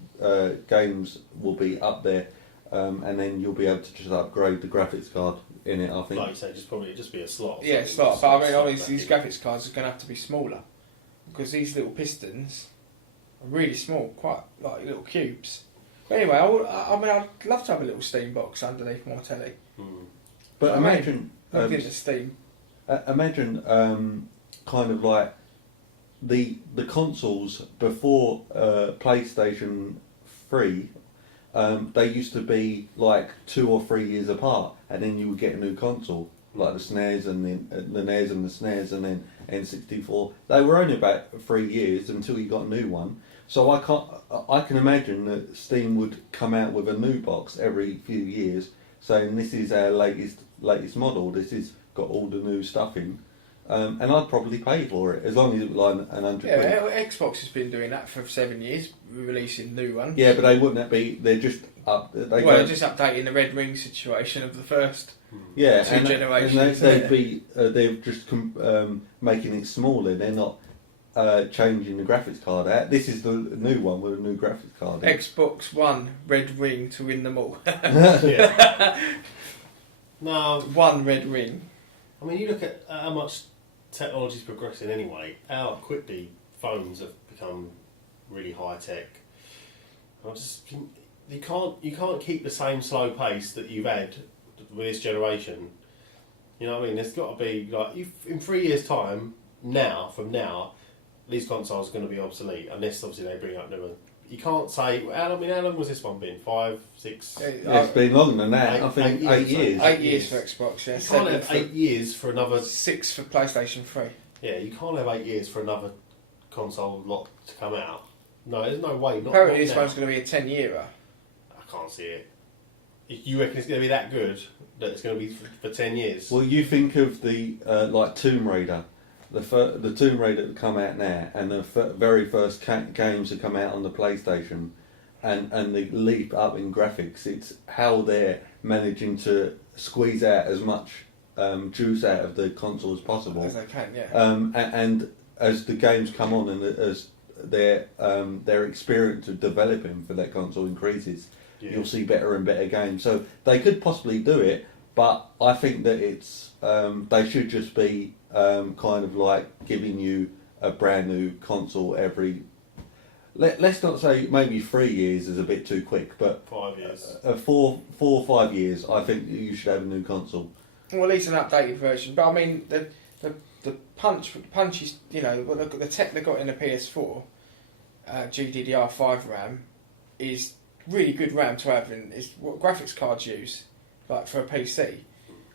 games will be up there, and then you'll be able to just upgrade the graphics card in it, I think. Like you say, just be a slot. Yeah, slot. But I mean, obviously these graphics cards are going to have to be smaller because these little pistons are really small, quite like little cubes. But anyway, I'd love to have a little Steam box underneath my telly. But imagine into Steam. Imagine kind of like the consoles before PlayStation 3. They used to be like 2 or 3 years apart, and then you would get a new console, like the SNES and the NES and the SNES and then N64. They were only about 3 years until you got a new one. So I can imagine that Steam would come out with a new box every few years, saying this is our latest model. This has got all the new stuff in, and I'd probably pay for it as long as it was like £100. Yeah, Xbox has been doing that for 7 years, releasing new ones. Yeah, but they wouldn't be. They're just up. They're just updating the Red Ring situation of the first. Yeah, two generations. They're just making it smaller. They're not changing the graphics card out. This is the new one with a new graphics card. Xbox One Red Ring to win them all. Yeah. No, one Red Ring. I mean, you look at how much technology's progressing anyway. How quickly phones have become really high tech. You can't keep the same slow pace that you've had with this generation. You know what I mean? There's got to be like in 3 years' time. From now, these consoles are going to be obsolete unless obviously they bring up new ones. You can't say. How long was this one been? 5, 6? It's been longer than that. I think 8 years. 8 years for Xbox. Yeah. You can't have 8 years for another. 6 for PlayStation 3. Yeah, you can't have 8 years for another console lot to come out. No, there's no way. Apparently, this one's going to be a 10-yearer. I can't see it. You reckon it's going to be that good that it's going to be for 10 years? Well, you think of the like Tomb Raider. The Tomb Raider that come out now, and the very first games that come out on the PlayStation, and the leap up in graphics. It's how they're managing to squeeze out as much juice out of the console as possible. As they can, yeah. And as the games come on, and as their experience of developing for that console increases, you'll see better and better games. So they could possibly do it, but I think that it's they should just be kind of like giving you a brand new console every. Let's not say maybe 3 years is a bit too quick, but 5 years. 4 or 5 years, I think you should have a new console. Well, at least an updated version. But I mean, the punch is, you know, the tech they got in the PS4, GDDR5 RAM, is really good RAM to have, and is what graphics cards use, like for a PC.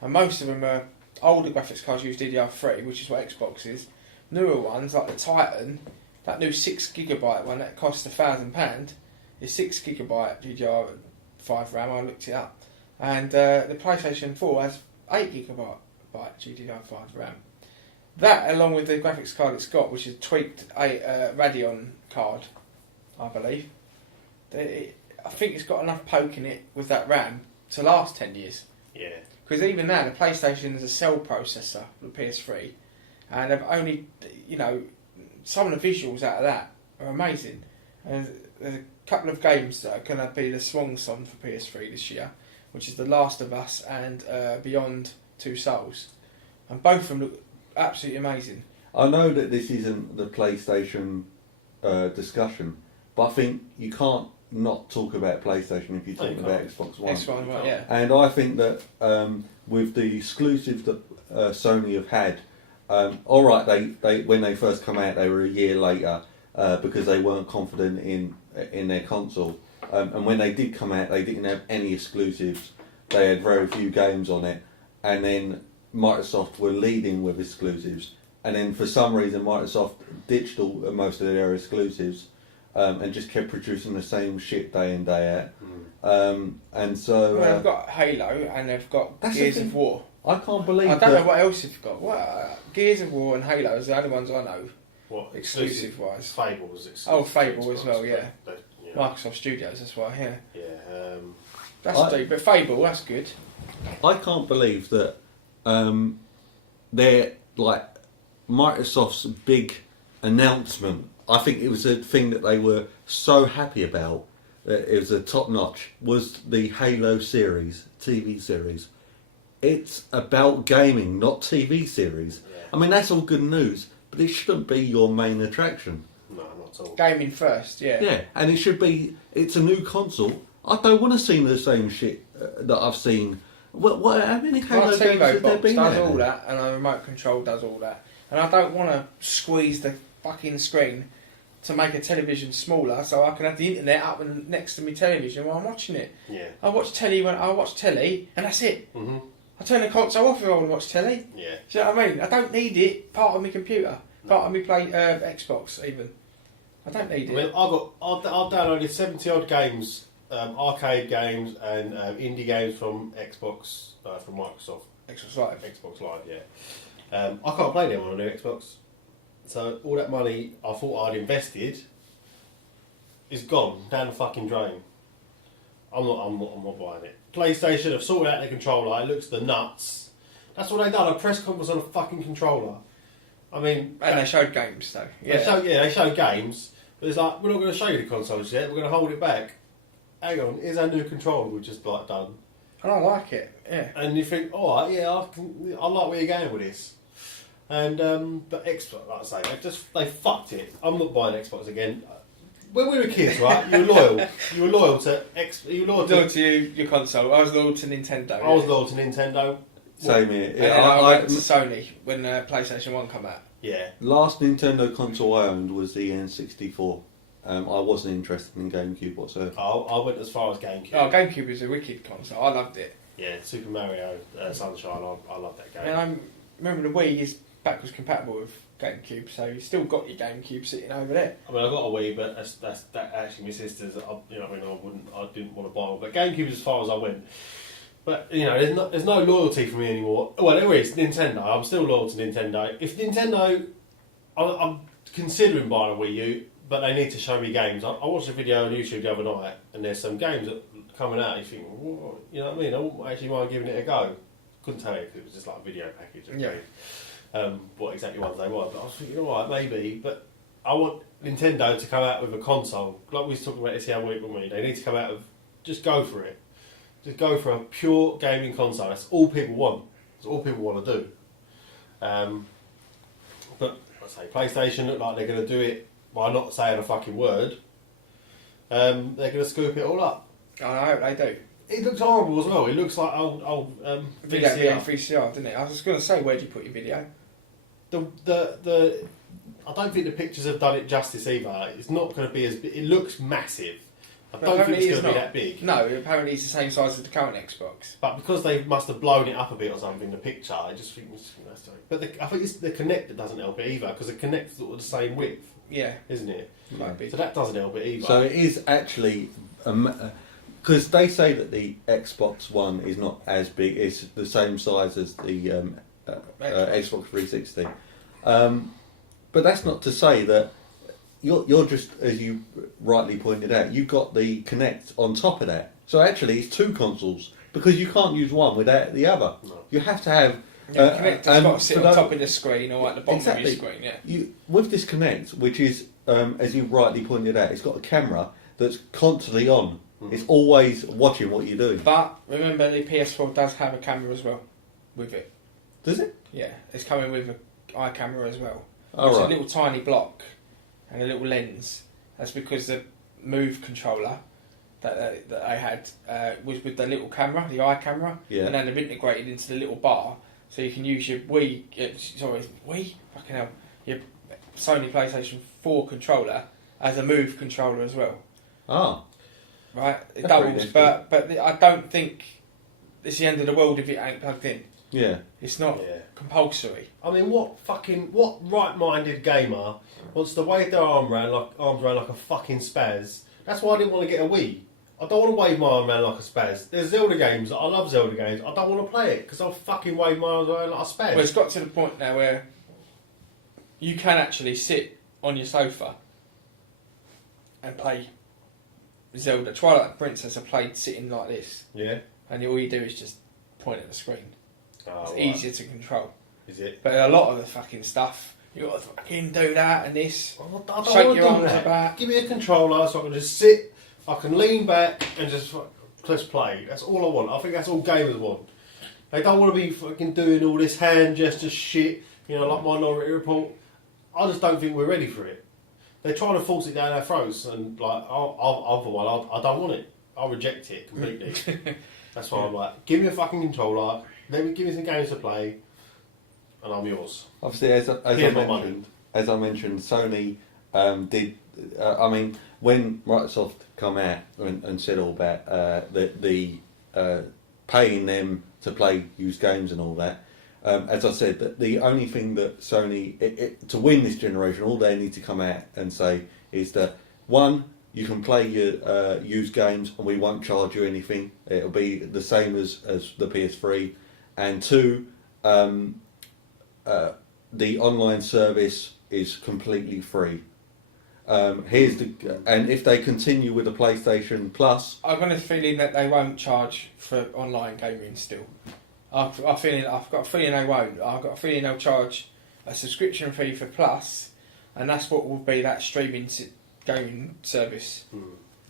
And most of them are older graphics cards use DDR3, which is what Xbox is. Newer ones like the Titan, that new 6GB one that costs £1,000 is 6GB GDDR5 RAM. I looked it up, and the PlayStation 4 has 8GB GDDR5 RAM. That, along with the graphics card it's got, which is tweaked a Radeon card, I believe. I think it's got enough poke in it with that RAM to last 10 years. Yeah. Because even now, the PlayStation is a cell processor for the PS3, and they've only, you know, some of the visuals out of that are amazing. And there's a couple of games that are going to be the swan song for PS3 this year, which is The Last of Us and Beyond Two Souls. And both of them look absolutely amazing. I know that this isn't the PlayStation discussion, but I think you can't not talk about PlayStation if you're talking about Xbox One. Xbox One, yeah. And I think that with the exclusives that Sony have had, all right, they when they first come out, they were a year later because they weren't confident in their console. And when they did come out, they didn't have any exclusives. They had very few games on it, and then Microsoft were leading with exclusives. And then for some reason, Microsoft ditched most of their exclusives. And just kept producing the same shit day in, day out. And so... Well, they've got Halo and they've got Gears of War. I can't believe I don't know what else you've got. Gears of War and Halo is the only ones I know. What? Exclusive-wise. Fable was exclusive. Oh, Fable as well, yeah. Yeah. Microsoft Studios, that's why, yeah. Yeah. That's deep, but Fable, that's good. I can't believe that they're like Microsoft's big announcement. I think it was a thing that they were so happy about. It was a top notch. Was the Halo series, TV series? It's about gaming, not TV series. Yeah. I mean, that's all good news, but it shouldn't be your main attraction. No, not at all. Gaming first, yeah. Yeah, and it should be. It's a new console. I don't want to see the same shit that I've seen. How many Halo My games TiVo have there box been? does all that, and a remote control does all that. And I don't want to squeeze the fucking screen to make a television smaller so I can have the internet up and next to my television while I'm watching it. Yeah. I watch telly when I watch telly, and that's it. Mm-hmm. I turn the console off if I want to watch telly. Yeah. Do you know what I mean? I don't need it part of my computer, part of my Xbox even. I don't need it. I mean, I've downloaded 70 odd games, arcade games and indie games from Xbox, from Microsoft. Xbox Live. Xbox Live, yeah. I can't play them on a new Xbox. So all that money I thought I'd invested is gone down the fucking drain. I'm not buying it. PlayStation have sorted out their controller. It looks the nuts. That's what they done. A press conference on a fucking controller. I mean, And they showed games though. Yeah. They show games, but it's like we're not going to show you the consoles yet. We're going to hold it back. Hang on, here's our new controller we've just like done. And I like it. Yeah. And you think, all right, yeah, I like where you're going with this. And but Xbox, like I say, they fucked it. I'm not buying Xbox again. When we were kids, right, you were loyal. You were loyal to Loyal to your console. I was loyal to Nintendo. I was loyal to Nintendo. Same here. And then I went to Sony when PlayStation 1 came out. Yeah. Last Nintendo console I owned was the N64. I wasn't interested in GameCube whatsoever. I went as far as GameCube. Oh, GameCube was a wicked console. I loved it. Yeah, Super Mario Sunshine. I love that game. And I remember the Wii is backwards compatible with GameCube, so you still got your GameCube sitting over there. I mean, I got a Wii, but that's actually my sister's. I didn't want to buy one. But GameCube is as far as I went. But you know, there's no loyalty for me anymore. Well, there is Nintendo. I'm still loyal to Nintendo. If Nintendo, I'm considering buying a Wii U, but they need to show me games. I watched a video on YouTube the other night, and there's some games that coming out. You think, well, you know what I mean? I wouldn't actually mind giving it a go. Couldn't tell you because it was just like a video package. Of games. What exactly ones they were, but I was thinking, alright, maybe, but I want Nintendo to come out with a console, like we was talking about this here week, weren't we? They need to come out with just go for it. Just go for a pure gaming console. That's all people want. That's all people want to do. But I say PlayStation look like they're going to do it by not saying a fucking word. They're going to scoop it all up. I hope they do. It looks horrible as well. It looks like old VCR. VCR. VCR, didn't it? I was going to say, where do you put your video? I don't think the pictures have done it justice either. It's not going to be as big. It looks massive. I don't think it's going to be that big. No, apparently it's the same size as the current Xbox. But because they must have blown it up a bit or something, the picture, I just think that's doing. But I think it's the Kinect that doesn't help it either, because the Kinect's sort of the same width, Yeah. isn't it? Might So that doesn't help it either. So it is actually, because they say that the Xbox One is not as big, it's the same size as the Xbox 360. But that's not to say that you're just, as you rightly pointed out, you've got the Kinect on top of that. So actually it's two consoles, because you can't use one without the other. No. You have to have... Yeah, Kinect has got to sit on top of the screen or at the bottom of your screen, yeah. With this Kinect, which is, as you rightly pointed out, it's got a camera that's constantly on. Mm. It's always watching what you're doing. But remember, the PS4 does have a camera as well with it. Does it? Yeah, it's coming with an eye camera as well. Oh, it's right. a little tiny block and a little lens. That's because the Move controller that I had was with the little camera, the eye camera, Yeah. and then they've integrated into the little bar, so you can use your your Sony PlayStation 4 controller as a Move controller as well. Ah. Right, it That's doubles, pretty but I don't think it's the end of the world if it ain't plugged in. Yeah. It's not Yeah. compulsory. I mean, what right-minded gamer wants to wave their arms around like a fucking spaz? That's why I didn't want to get a Wii. I don't want to wave my arm around like a spaz. There's Zelda games. I love Zelda games. I don't want to play it because I'll fucking wave my arms around like a spaz. Well, it's got to the point now where you can actually sit on your sofa and play Zelda. Twilight Princess I played sitting like this, Yeah. and all you do is just point at the screen. Oh, It's right. easier to control. Is it? But a lot of the fucking stuff, you got to fucking do that and this. I don't Shake wanna your do arms that. about. Give me a controller so I can just sit, I can lean back and just play. That's all I want. I think that's all gamers want. They don't want to be fucking doing all this hand gesture shit, like Minority Report. I just don't think we're ready for it. They're trying to force it down our throats, and I don't want it. I'll reject it completely. That's why I'm like, give me a fucking controller, give me some games to play, and I'm yours. Obviously, as I mentioned, Sony did. I mean, when Microsoft come out and said all that, the paying them to play used games and all that. As I said, that the only thing that Sony to win this generation, all they need to come out and say is that one, you can play your used games and we won't charge you anything. It'll be the same as the PS3. And two, the online service is completely free. And if they continue with the PlayStation Plus, I've got a feeling that they won't charge for online gaming still. I've got a feeling they won't. I've got a feeling they'll charge a subscription fee for Plus, and that's what will be that streaming gaming service.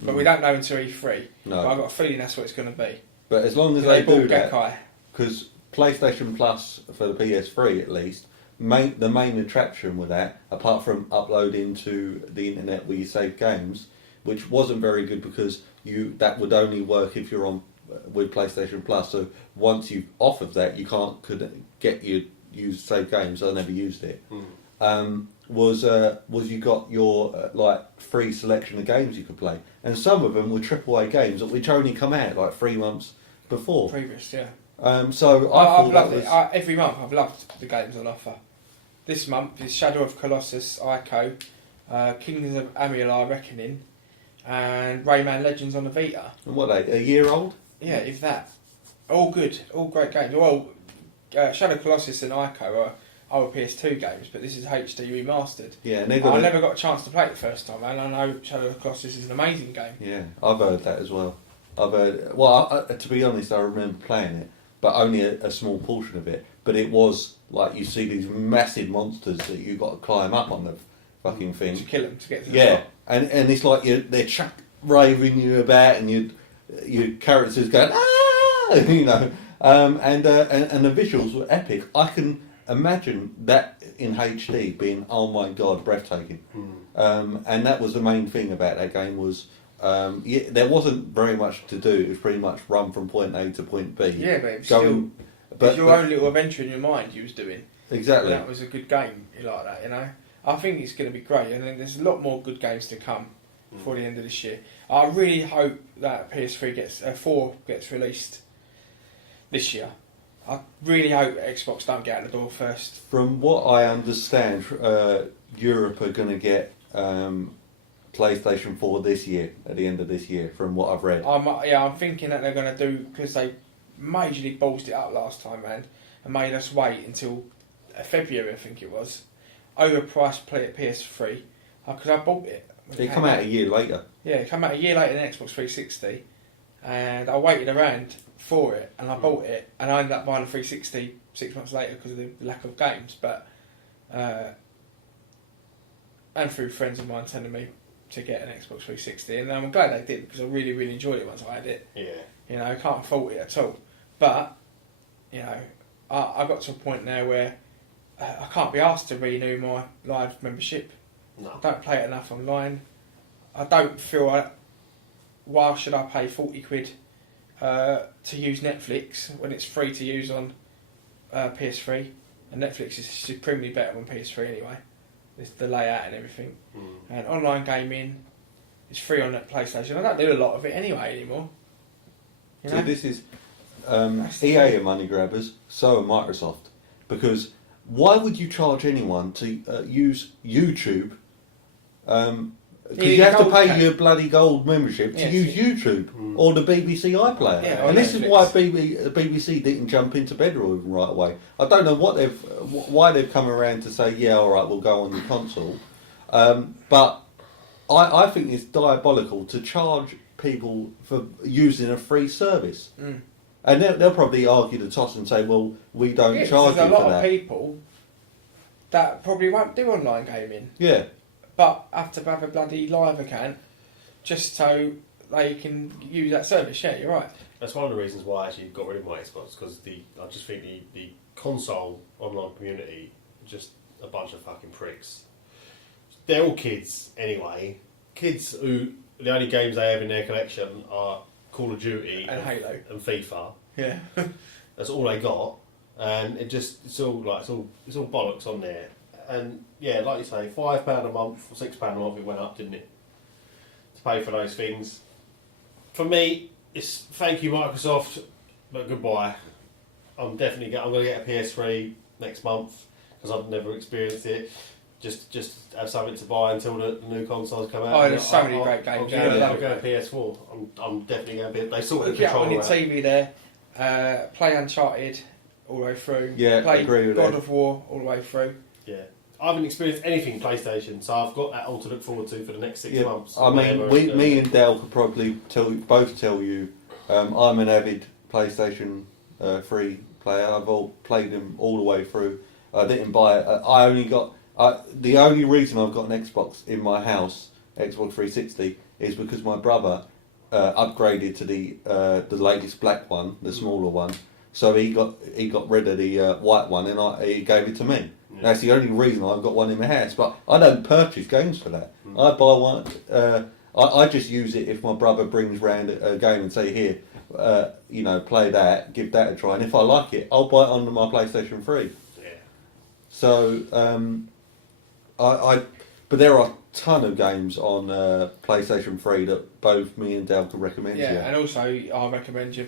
But we don't know until E3. No. But I've got a feeling that's what it's going to be. but as long as They they do bought that, Gakkai. because PlayStation Plus for the PS3 at least, the main attraction with that, apart from uploading to the internet where you save games, which wasn't very good because that would only work if you're on with PlayStation Plus. So once you're off of that, you couldn't get your save games. I never used it. Was you got your free selection of games you could play, and some of them were AAA games which only come out like 3 months before. Previous, yeah. So I've loved it. Every month I've loved the games on offer. This month is Shadow of Colossus, Ico, Kingdoms of Amalur Reckoning, and Rayman Legends on the Vita. And what a year old? Yeah, if that. All good, all great games. Well, Shadow of Colossus and Ico are PS2 games, but this is HD remastered. Yeah, and I never got a chance to play it the first time, and I know Shadow of Colossus is an amazing game. Yeah, I've heard that as well. I've heard. Well, to be honest, I remember playing it, but only a small portion of it. But it was like you see these massive monsters that you got to climb up on the fucking thing To kill them to get to the Yeah, top. and it's like they're raving you about, and your characters going ah, you know, and the visuals were epic. I can imagine that in HD being oh my god, breathtaking. And that was the main thing about that game was there wasn't very much to do. It was pretty much run from point A to point B. Yeah, but it was going, but your own little adventure in your mind you was doing. Exactly. And that was a good game. You like that, you know. I think it's going to be great, and then there's a lot more good games to come before the end of this year. I really hope that PS3 4 gets released this year. I really hope Xbox don't get out the door first. From what I understand, Europe are going to get PlayStation 4 this year, at the end of this year, from what I've read. I'm thinking that they're going to do, because they majorly ballsed it up last time, man, and made us wait until February, I think it was, overpriced PS3, because I bought it. It come out a year later. Yeah, it came out a year later than Xbox 360, and I waited around for it, and I bought it, and I ended up buying a 360 6 months later because of the lack of games, but and through friends of mine telling me to get an Xbox 360, and I'm glad I did, because I really, really enjoyed it once I had it. Yeah. You know, I can't fault it at all. But, you know, I got to a point now where I can't be asked to renew my live membership. No. I don't play it enough online. I don't feel why should I pay 40 quid to use Netflix when it's free to use on PS3, and Netflix is supremely better on PS3 anyway. It's the layout and everything. And online gaming is free on that PlayStation. I don't do a lot of it anyway anymore. You know? So this is EA are money grabbers, so are Microsoft. Because why would you charge anyone to use YouTube? Because you have to pay your bloody gold membership to use YouTube or the BBC iPlayer. Yeah, and this is why the BBC didn't jump into bedroom right away. I don't know why they've come around to say, yeah, all right, we'll go on the console. But I think it's diabolical to charge people for using a free service. And they'll probably argue the toss and say, well, we don't charge you for that. There's a lot of people that probably won't do online gaming. Yeah. But have to have a bloody live account just so they can use that service. Yeah, you're right. That's one of the reasons why I actually got rid of my Xbox, because I just think the console online community are just a bunch of fucking pricks. They're all kids anyway. Kids who the only games they have in their collection are Call of Duty and Halo and FIFA. Yeah, that's all they got, and it's all bollocks on there. And yeah, like you say, £5 a month or £6 a month, it went up, didn't it? To pay for those things. For me, it's thank you Microsoft, but goodbye. I'm going to get a PS3 next month because I've never experienced it. Just have something to buy until the new consoles come out. Oh, there's so many great games. I'll go PS4. I'm definitely going to be. They sort of get on your out. TV there. Play Uncharted all the way through. Yeah, play agree with God that. of War all the way through. Yeah. I haven't experienced anything PlayStation, so I've got that all to look forward to for the next 6 months. I mean, me and Dale could probably both tell you, I'm an avid PlayStation 3 player. I've played them all the way through. I didn't buy it. I only got the only reason I've got an Xbox in my house, Xbox 360, is because my brother upgraded to the latest black one, the smaller one. So he got rid of the white one, and he gave it to me. Yeah. That's the only reason I've got one in my house. But I don't purchase games for that. I buy one. I just use it if my brother brings round a game and say, here, play that, give that a try. And if I like it, I'll buy it on my PlayStation 3. Yeah. So, but there are a ton of games on PlayStation 3 that both me and Dale could recommend. Yeah, and also I recommend your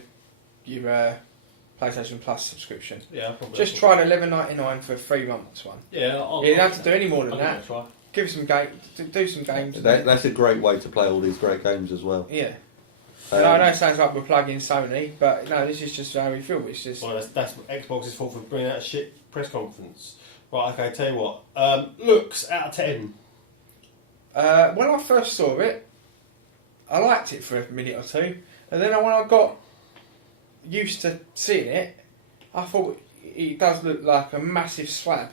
PlayStation Plus subscription. Yeah, probably. Just try the $11.99 for a 3 months one. Yeah, you don't have to do any more than that. Try. Give some do some games. That's a great way to play all these great games as well. Yeah. I know it sounds like we're plugging Sony, but no, this is just how we feel. It's just. Well, that's Xbox's fault for bringing out a shit press conference. Right, okay, tell you what. Looks out of 10. When I first saw it, I liked it for a minute or two, and then when I got used to seeing it, I thought it does look like a massive slab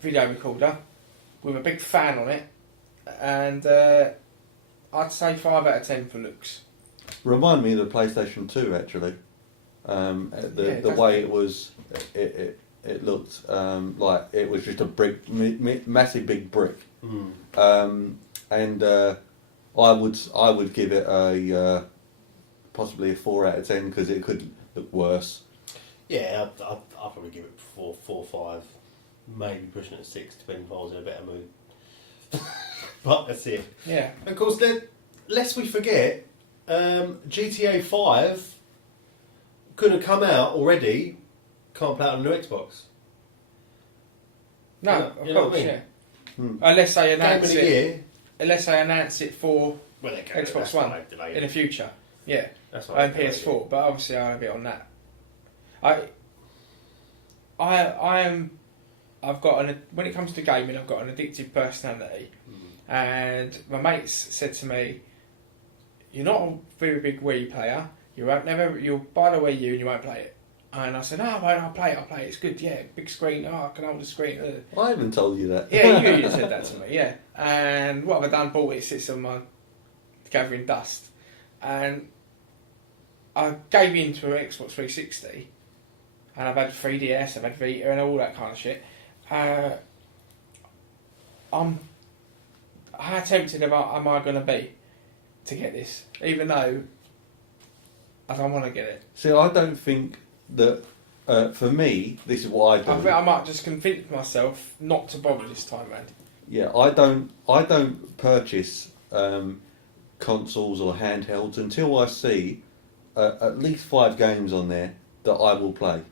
video recorder with a big fan on it, and I'd say 5 out of 10 for looks. Remind me of the PlayStation 2 actually. The way it was, it looked like it was just a brick, massive big brick. And I would give it a possibly a 4 out of 10 because it could look worse. Yeah, I'll probably give it 4, 5, maybe pushing it 6, depending if I was in a better mood. But that's it. Yeah. Of course, lest we forget, GTA 5 could have come out already. Can't play it on the new Xbox. No, You of know what course, I mean? yeah. Unless they Game of announce the it. year. Unless they announce it for Well, they can, Xbox One in the future. Yeah. That's why And PS4, but obviously I'll have a bit on that. I've got when it comes to gaming, I've got an addictive personality, and my mates said to me, "You're not a very big Wii player. You'll buy the Wii U and you won't play it." And I said, "No, I'll play it. It's good. Yeah, big screen. I can hold the screen." I haven't told you that. Yeah, you said that to me. Yeah, and what have I done? Bought it. It sits on my gathering dust, and I gave in to an Xbox 360, and I've had 3DS, I've had Vita, and all that kind of shit. How tempted am I going to be to get this, even though I don't want to get it? See, I don't think that. For me, this is what I do. I think I might just convince myself not to bother this time round. Yeah, I don't purchase consoles or handhelds until I see at least 5 games on there that I will play,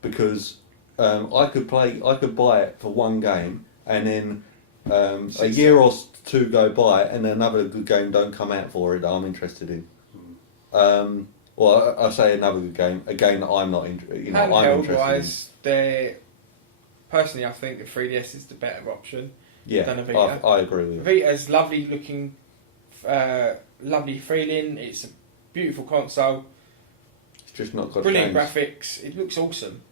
because I could buy it for 1 game and then a year or 2 go by and another good game don't come out for it that I'm interested in. Well, I say another good game, a game that I'm not I'm interested wise, personally, I think the 3DS is the better option. in. Than a Yeah, Vita. I agree with you. Vita's lovely looking, lovely feeling. It's a beautiful console. It's just not got Brilliant games. graphics. It looks awesome.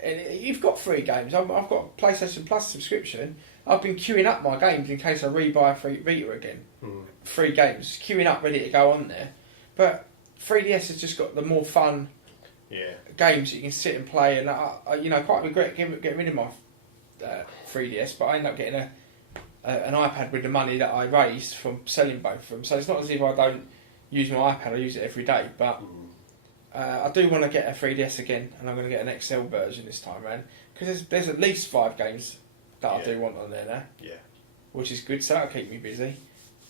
And you've got 3 games. I've got a PlayStation Plus subscription. I've been queuing up my games in case I rebuy Vita again. 3 games, queuing up ready to go on there. But 3DS has just got the more fun games that you can sit and play. And I quite regret getting rid of my 3DS, but I ended up getting an iPad with the money that I raised from selling both of them. So it's not as if I don't use my iPad, I use it every day. But I do want to get a 3DS again, and I'm going to get an XL version this time around, because there's at least 5 games that I do want on there now. Yeah, which is good, so that'll keep me busy.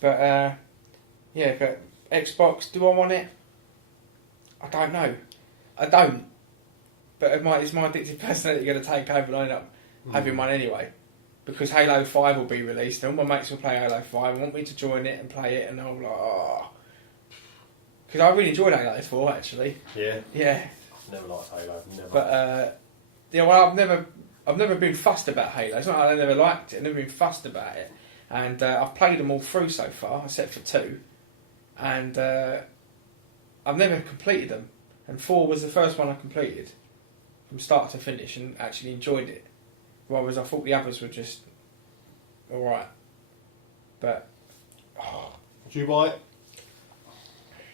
But but Xbox, do I want it? I don't know. I don't. But is my addictive personality going to take over and I end up having one anyway? Because Halo 5 will be released and all my mates will play Halo 5 and want me to join it and play it, and I'm like, oh. Because I really enjoyed Halo 4 actually. Yeah. Yeah. I've never liked Halo. Never. But, well, I've never been fussed about Halo. It's not like I never liked it, I've never been fussed about it. And I've played them all through so far, except for 2. And I've never completed them. And 4 was the first one I completed from start to finish and actually enjoyed it. Whereas I thought the others were just alright. But Did you buy it?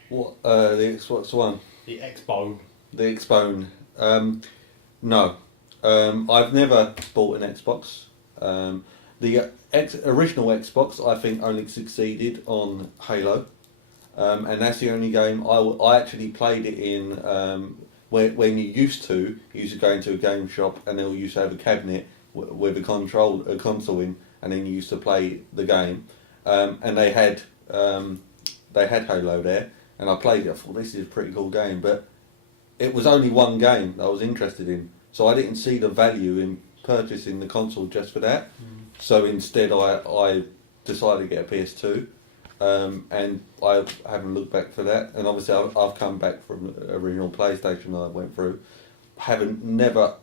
What the Xbox One? The Xbone. The Xbone. No, I've never bought an Xbox. The original Xbox, I think, only succeeded on Halo, and that's the only game I actually played it in. When you used to go into a game shop and they used to have a cabinet with a console in, and then you used to play the game, and they had Halo there, and I played it. I thought, this is a pretty cool game, but it was only 1 game that I was interested in, so I didn't see the value in purchasing the console just for that. So instead, I decided to get a PS2, and I haven't looked back for that. And obviously, I've come back from the original PlayStation that I went through. Never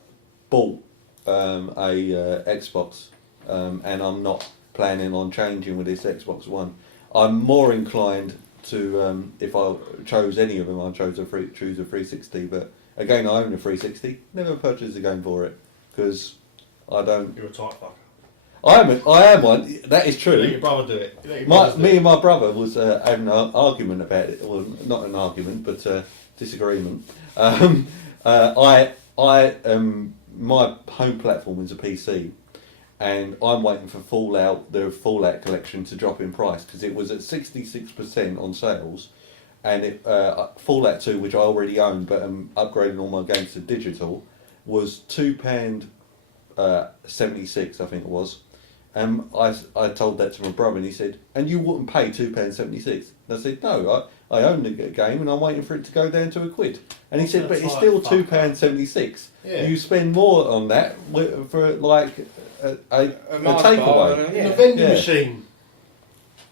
bought a Xbox, and I'm not planning on changing with this Xbox One. I'm more inclined to, if I chose any of them, I'd choose a 360. But again, I own a 360. Never purchased a game for it because I don't. You're a tight fucker. I am one. That is true. Let your brother do it. Let your brothers do Me it. and my brother was having an argument about it. Well, not an argument, but disagreement. My home platform is a PC, and I'm waiting for the Fallout collection to drop in price because it was at 66% on sales, and Fallout 2, which I already own, but I'm upgrading all my games to digital, was £2.76, I think it was. I told that to my brother, and he said, "And you wouldn't pay £2.76?" And I said, "No, I own the game, and I'm waiting for it to go down to £1." And he said, "But it's still £2.76. Yeah. You spend more on that for like a Mars takeaway." bar, The vending Yeah. machine.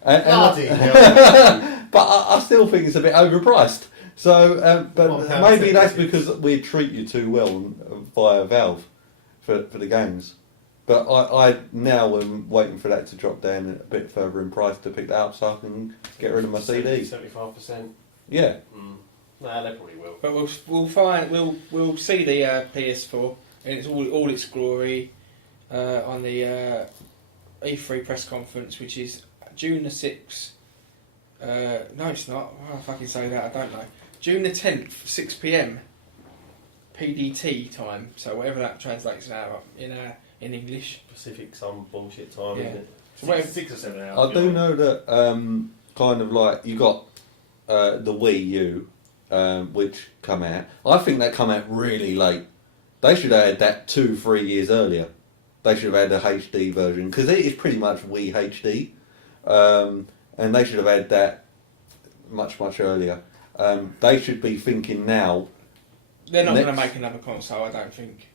And Bloody hell. but I still think it's a bit overpriced. So, but Well, maybe that's 76. because we treat you too well via Valve for the games. But I now am waiting for that to drop down a bit further in price to pick that up so I can get rid of my CD. 75%. Yeah. Nah, they probably will. But we'll see the PS4 in all its glory on the E3 press conference, which is June the 6th. No, it's not. Why do I fucking say that? I don't know. June the 10th, 6 PM PDT time. So whatever that translates now in English. Pacific some bullshit time, Yeah. isn't it? So whatever- 6 or 7 hours. I do know that kind of like you got the Wii U, which come out. I think that come out really late. They should have had that 2-3 years earlier. They should have had the HD version because it is pretty much Wii HD, and they should have had that much earlier. They should be thinking now. They're not going to Next- make another console, I don't think.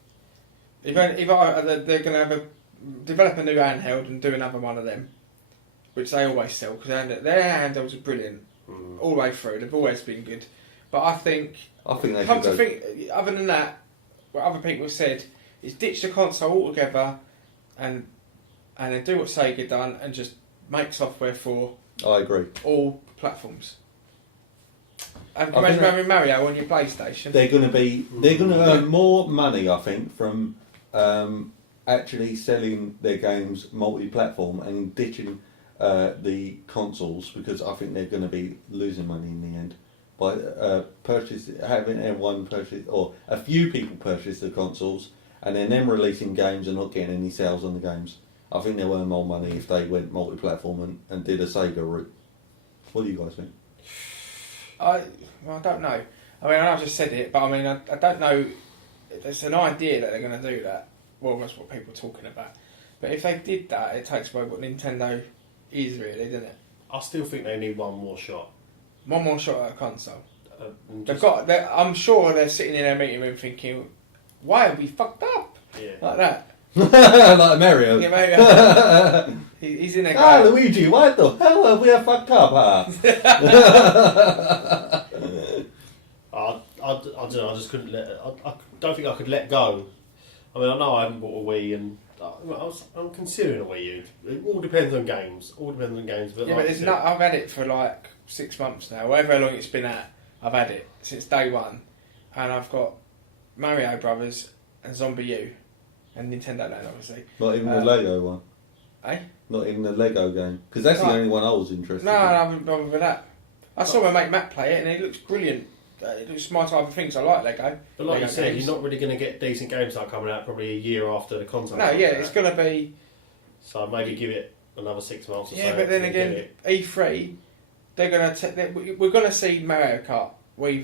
They're going to develop a new handheld and do another one of them, which they always sell because their handhelds are brilliant all the way through. They've always been good, but I think they come should to go. think, other than that, what other people have said is ditch the console altogether and then do what Sega done and just make software for I agree. all platforms. And I imagine think having Mario on your PlayStation. They're going to earn more money, I think, from actually selling their games multi-platform and ditching the consoles because I think they're going to be losing money in the end by having everyone purchase or a few people purchase the consoles and then them releasing games and not getting any sales on the games. I think they'll earn more money if they went multi-platform and did a Sega route. What do you guys think? I don't know. I mean, I just said it, but I mean, I don't know. There's an idea that they're going to do that. Well, that's what people are talking about. But if they did that, it takes away what Nintendo is really, doesn't it? I still think they need one more shot. One more shot at a console. And They've just- I'm sure they're sitting in a meeting room thinking, "Why have we fucked up Yeah. like that?" Like Mario. Yeah, maybe. He's in there going, Luigi, why the hell have we fucked up? I don't know. I just couldn't let. I don't think I could let go. I mean, I know I haven't bought a Wii, and I'm considering a Wii U. It all depends on games. But yeah, like but you there's said, I've had it for like 6 months now, however long it's been at. I've had it since day one, and I've got Mario Brothers and Zombie U, and Nintendo Land, obviously. Not even the Lego one. Eh? Not even the Lego game. Because that's the Right. only one I was interested No, in. I haven't bothered with that. I saw my mate Matt play it, and it looks brilliant. It looks my type of things. I like Lego. But like Lego you said, games. you're not really going to get decent games that are coming out probably a year after the console. No, comes yeah, out. it's going to be. So maybe give it another 6 months or so. Yeah, but then and get again, it. E3, they're going to. We're going to see Mario Kart Wii U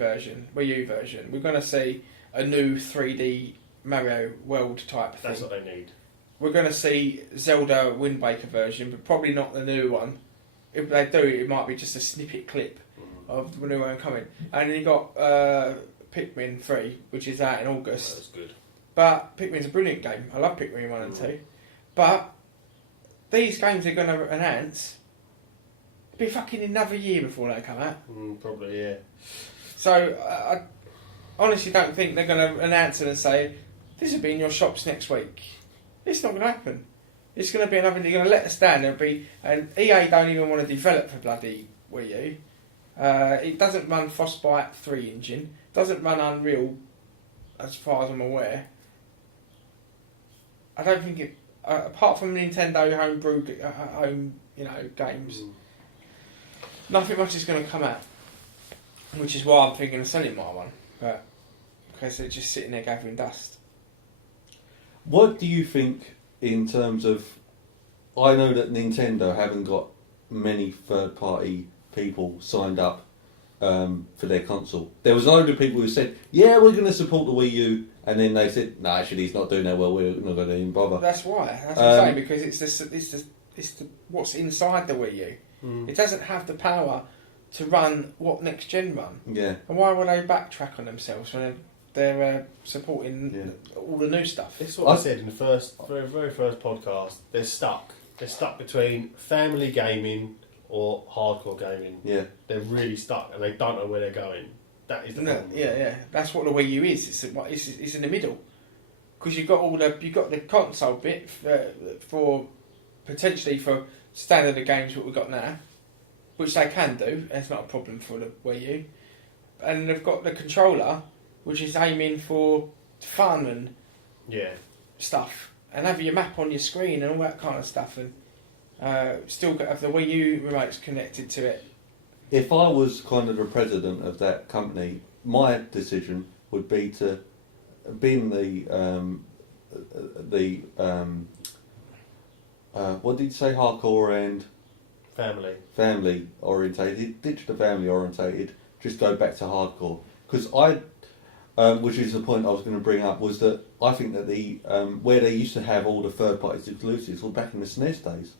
version. We're going to see a new 3D Mario World type thing. That's what they need. We're going to see Zelda Wind Waker version, but probably not the new one. If they do, it might be just a snippet clip of the new one coming. And then you got Pikmin 3, which is out in August. That's good. But Pikmin's a brilliant game. I love Pikmin 1 and 2. But these games are going to announce. It'll be fucking another year before they come out. Probably, yeah. So I honestly don't think they're going to announce it and say, this will be in your shops next week. It's not going to happen. It's going to be another. They're going to let us down. And EA don't even want to develop for bloody Wii U. It doesn't run Frostbite 3 engine. Doesn't run Unreal, as far as I'm aware. I don't think it. apart from Nintendo home games, nothing much is going to come out. Which is why I'm thinking of selling my one, but because they're just sitting there gathering dust. What do you think in terms of? I know that Nintendo haven't got many third-party people signed up for their console. There was a load of people who said, "Yeah, we're going to support the Wii U," and then they said, "No, actually, it's not doing that well. We're not going to even bother." That's why. That's what I'm saying, because it's the what's inside the Wii U. It doesn't have the power to run what next gen run. Yeah. And why would they backtrack on themselves when they're supporting all the new stuff? It's what I said in the very first podcast. They're stuck. They're stuck between family gaming or hardcore gaming. Yeah. They're really stuck, and they don't know where they're going. That is the problem. Yeah. That's what the Wii U is. It's in the middle, because you've got the console bit for potentially for standard of games what we've got now, which they can do. It's not a problem for the Wii U, and they've got the controller, which is aiming for fun and stuff, and have your map on your screen and all that kind of stuff, and still have the Wii U remotes connected to it. If I was kind of the president of that company, my decision would be to bin what did you say, hardcore and family orientated, ditch the family orientated, just go back to hardcore. Because which is the point I was going to bring up, was that I think that the where they used to have all the third party exclusives was back in the SNES days.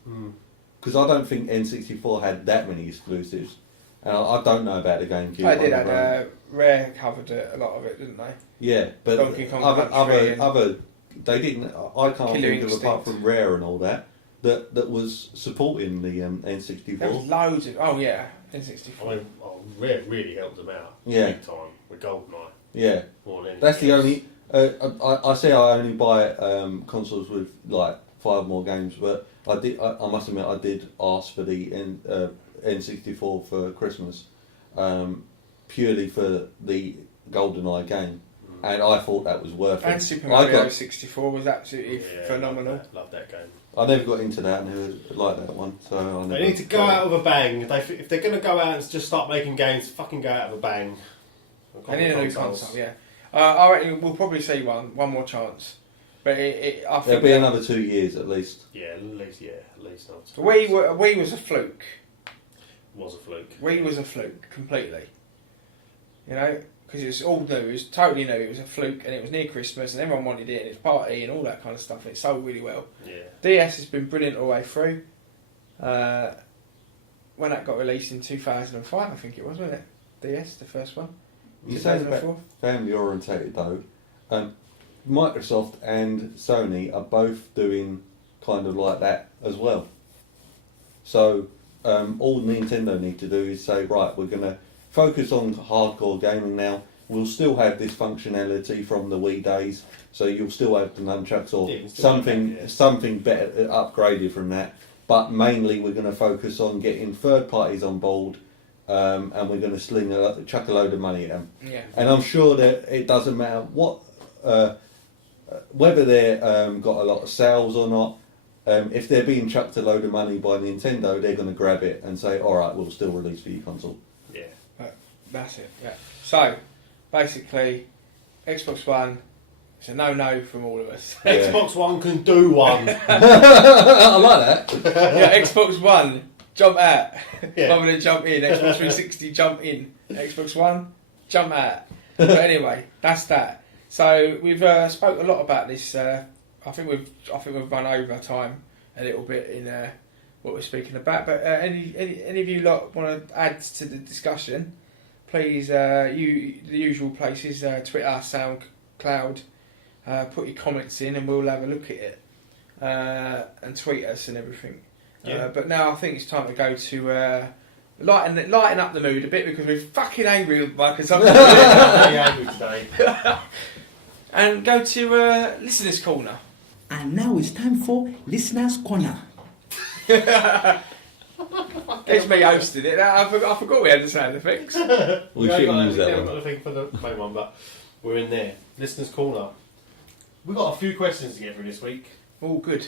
Because I don't think N64 had that many exclusives, and I don't know about the GameCube. They did have Rare covered a lot of it, didn't they? Yeah, but Donkey Kong Country other they didn't. I can't Killer think of, Instinct. apart from Rare and all that was supporting the N64. There was loads of N64. I mean, Rare really helped them out. Yeah. Big time with GoldenEye. Yeah. More than That's the anything only. else. I say I only buy consoles with like 5 more games, but I must admit I did ask for the N64 for Christmas, purely for the GoldenEye game, and I thought that was worth it. And Super Mario 64 was absolutely phenomenal. Love that game. I never got into that and like that one, so I never. They need to go out with a bang. If they're going to go out and just start making games, fucking go out with a bang. They need a new console, yeah. I reckon we'll probably see one more chance, but I think There'll be another 2 years at least. Yeah, at least not. Wii was a fluke. Was a fluke. Wii was a fluke completely. You know, because it was all new. It was totally new. It was a fluke, and it was near Christmas, and everyone wanted it, and it's party and all that kind of stuff. And it sold really well. Yeah. DS has been brilliant all the way through. When that got released in 2005, I think it was, wasn't it? DS, the first one. You say about family orientated though. Microsoft and Sony are both doing kind of like that as well. So all Nintendo need to do is say, right, we're going to focus on hardcore gaming now. We'll still have this functionality from the Wii days, so you'll still have the nunchucks or something better upgraded from that. But mainly we're going to focus on getting third parties on board. And we're going to chuck a load of money at them. Yeah. And I'm sure that it doesn't matter what, whether they're got a lot of sales or not. If they're being chucked a load of money by Nintendo, they're going to grab it and say, "All right, we'll still release for your console." Yeah. That's it. Yeah. So basically, Xbox One. It's a no from all of us. Yeah. Xbox One can do one. I like that. Yeah, Xbox One. Jump out, Yeah. rather than jump in. Xbox 360, jump in. Xbox One, jump out. But anyway, that's that. So we've spoke a lot about this. I think we've run over time a little bit in what we're speaking about. But any of you lot want to add to the discussion? Please, the usual places: Twitter, SoundCloud. Put your comments in, and we'll have a look at it and tweet us and everything. Yeah. But now I think it's time to go to lighten up the mood a bit, because we're fucking angry with Microsoft. Very angry today. And go to Listeners' Corner. And now it's time for Listener's Corner. It's me hosting it. I forgot we had the sound effects. We should use that I've one. got a thing for the main one, but we're in there. Listeners' Corner. We've got a few questions to get through this week. All good.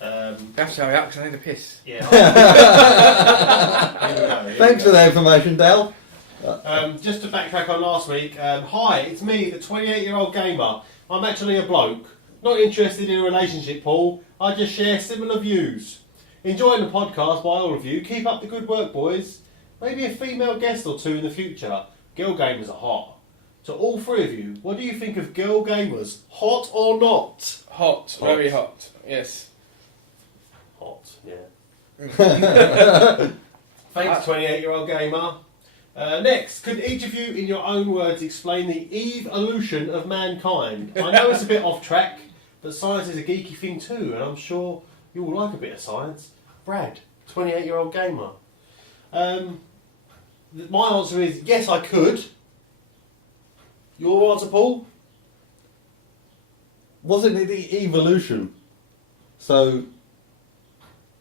have to hurry up because I need a piss. Yeah. Thanks for the information, Dale. Just to backtrack on last week, hi, it's me, the 28-year-old gamer. I'm actually a bloke. Not interested in a relationship, Paul. I just share similar views. Enjoying the podcast by all of you. Keep up the good work, boys. Maybe a female guest or two in the future. Girl gamers are hot. To all three of you, what do you think of girl gamers? Hot or not? Hot, very hot. Yes. Hot, yeah. Thanks, 28-year-old gamer. Next, could each of you, in your own words, explain the evolution of mankind? I know it's a bit off track, but science is a geeky thing too, and I'm sure you all like a bit of science. Brad, 28-year-old gamer. My answer is yes, I could. Your answer, Paul? Wasn't it the evolution? So,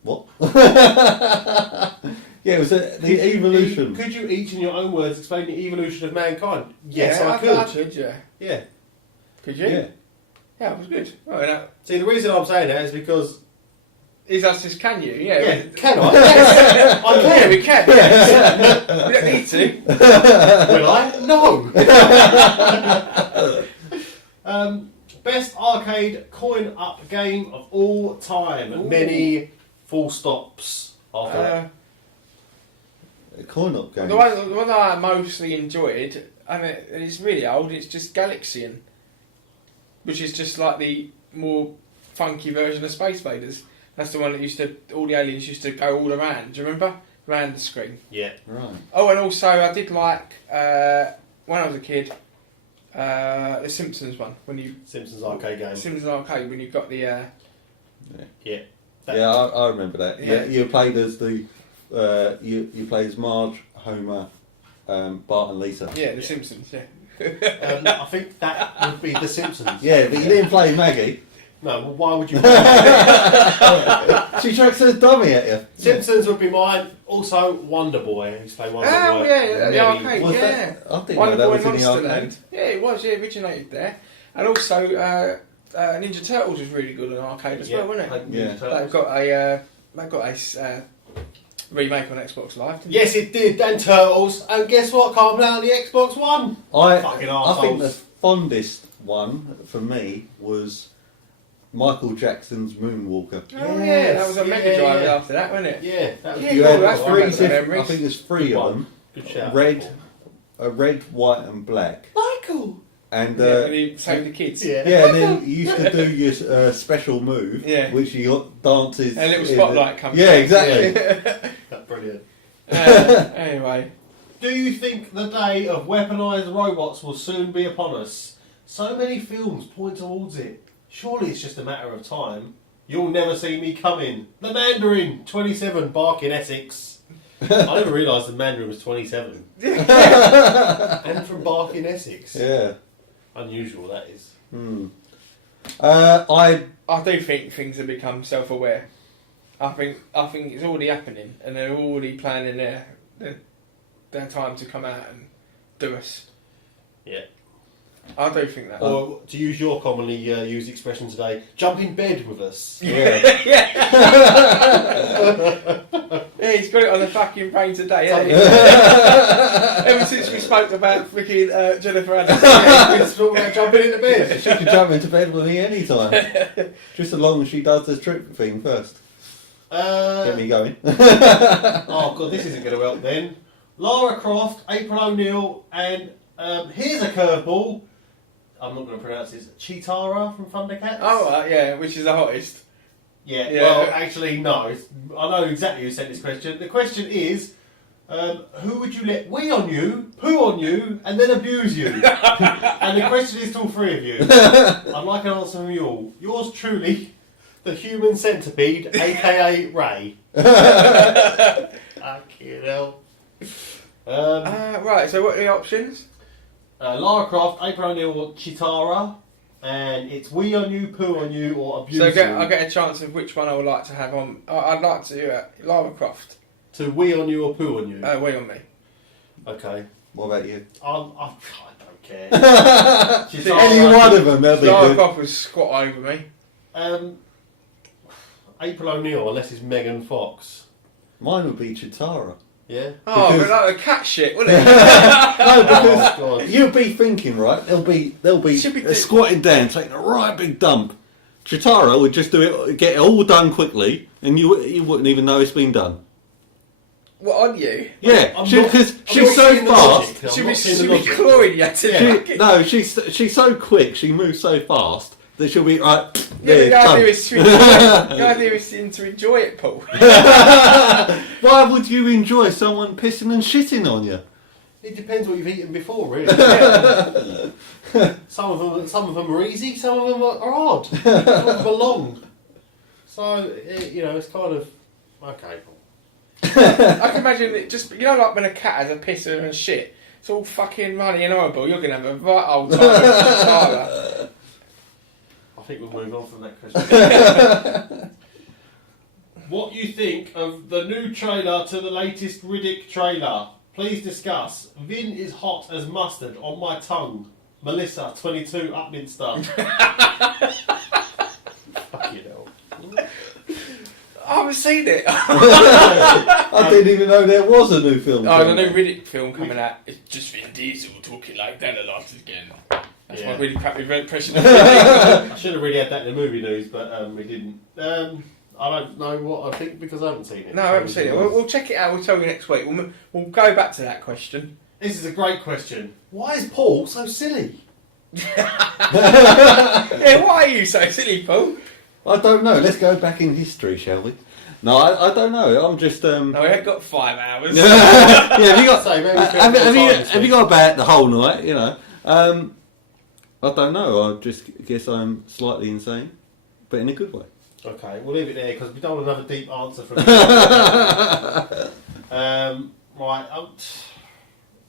what? Yeah, it was the evolution. Could you each, in your own words, explain the evolution of mankind? Yes, Yeah, I could. I could, yeah. Yeah. Could you? Yeah. Yeah, it was good. Oh, no. See, the reason I'm saying that is because... Is that just can you? Yeah. Yeah, can I? Yes, I Yeah, can. we can. Yeah. We don't need to. Will I? No. Best arcade coin-up game of all time. Ooh. Many full stops after that. Coin up game. The one that I mostly enjoyed, and it's really old, it's just Galaxian, which is just like the more funky version of Space Invaders. That's the one that all the aliens used to go all around. Do you remember? Around the screen. Yeah. Right. Oh, and also I did like, when I was a kid, the Simpsons one. Simpsons arcade game. Simpsons Arcade, when you got the... Yeah. Yeah, I remember that. Yeah. You played as the you played as Marge, Homer, Bart, and Lisa. Yeah, the Simpsons, yeah. I think that would be The Simpsons. Yeah, but you didn't play Maggie. No, well, why would you? She chucks a dummy at you. Simpsons would be mine. Also, Wonder Boy. I used to play Wonder Boy. Oh, yeah, the Many- arcade, Was yeah. that? I didn't know Wonder that Boy was in the Monsterland. arcade. Yeah, it was, yeah, originated there. And also, Ninja Turtles was really good in arcade as well, wasn't it? Yeah. They've got a remake on Xbox Live, didn't Yes, it did. And Turtles. And guess what? Can't play on the Xbox One. Fucking I think the arseholes. fondest one for me was Michael Jackson's Moonwalker. they? Oh yeah, that was a Yes, Mega Drive yeah. after that, wasn't it? Yeah, that was Yeah, You well, had that's three one of the different, I memories. think there's three Good of one. them. Good shout. Red, white, and black. Michael. And Yeah, when you saved the kids. Yeah. yeah, and then you used to do your special move, Yeah. which you got dances. And a little in spotlight comes Yeah, out. exactly. That's brilliant. Anyway. Do you think the day of weaponised robots will soon be upon us? So many films point towards it. Surely it's just a matter of time. You'll never see me coming. The Mandarin, 27, Bark in Essex. I never realised the Mandarin was 27. And from Bark in Essex. Yeah. Unusual, that is. I do think things have become self-aware. I think it's already happening, and they're already planning their time to come out and do us. Yeah. I do think that. Or to use your commonly used expression today, jump in bed with us. yeah. Yeah, he's got it on the fucking brain today, hasn't he? Ever since we spoke about freaking Jennifer Aniston. It's talking about jumping into bed. She can jump into bed with me anytime. Just as long as she does the trick thing first. Get me going. Oh god, this isn't going to help then. Lara Croft, April O'Neil, and here's a curveball. I'm not going to pronounce this. Chitara from Thundercats. Oh, yeah, which is the hottest. Yeah. Yeah. Well, actually, no. I know exactly who sent this question. The question is, who would you let wee on you, poo on you, and then abuse you? And the question is to all three of you. I'd like an answer from you all. Yours truly, the human centipede, aka Ray. Fucking hell. Right, so what are the options? Lara Croft, April O'Neil, or Chitara, and it's wee on you, poo on you, or abuse So you. I get a chance of which one I would like to have on. I'd like to Lara Croft. To wee on you or poo on you. Wait on me. Okay. What about you? I don't care. Any one of them, they'll be Lara good. Croft was squat over me. April O'Neil unless it's Megan Fox. Mine would be Chitara. Yeah. Oh, Because- but like a cat shit, wouldn't it? No, because Oh, God. you'll be thinking, right? They'll be Should be squatting down, taking a right big dump. Chitara would just do it, get it all done quickly, and you wouldn't even know it's been done. What, on you? Yeah, I'm because not she's so seeing the logic. fast. I'm She'd not be, seeing the she'd be logic. clawing you to She, no, she's so quick. She moves so fast that she'll be right. Yeah, There, the done. idea is to enjoy it. The idea is to enjoy it, Paul. Why would you enjoy someone pissing and shitting on you? It depends what you've eaten before, really. Some of them are easy, some of them are odd. Some of them are long. So it's kind of okay. I can imagine it just, like when a cat has a pisser and shit, it's all fucking runny and horrible. You're going to have a right old time with Tara. I think we'll move on from that question. What you think of the new trailer to the latest Riddick trailer? Please discuss. Vin is hot as mustard on my tongue. Melissa, 22, Upminster. Fuck you know. I haven't seen it. I didn't even know there was a new film. Oh, the new Riddick film coming out. It's just Vin Diesel talking like that a lot again. That's my really crappy impression of Riddick. I should have really had that in the movie news, but we didn't. I don't know what I think because I haven't seen it. No, I haven't seen it. We'll check it out. We'll tell you next week. We'll go back to that question. This is a great question. Why is Paul so silly? Yeah, why are you so silly, Paul? I don't know. Let's go back in history, shall we? No, I don't know. I'm just. No, we have got 5 hours. Yeah, have you got? So, maybe Have you got about the whole night? I don't know. I just guess I'm slightly insane, but in a good way. Okay, we'll leave it there because we don't want another deep answer from right.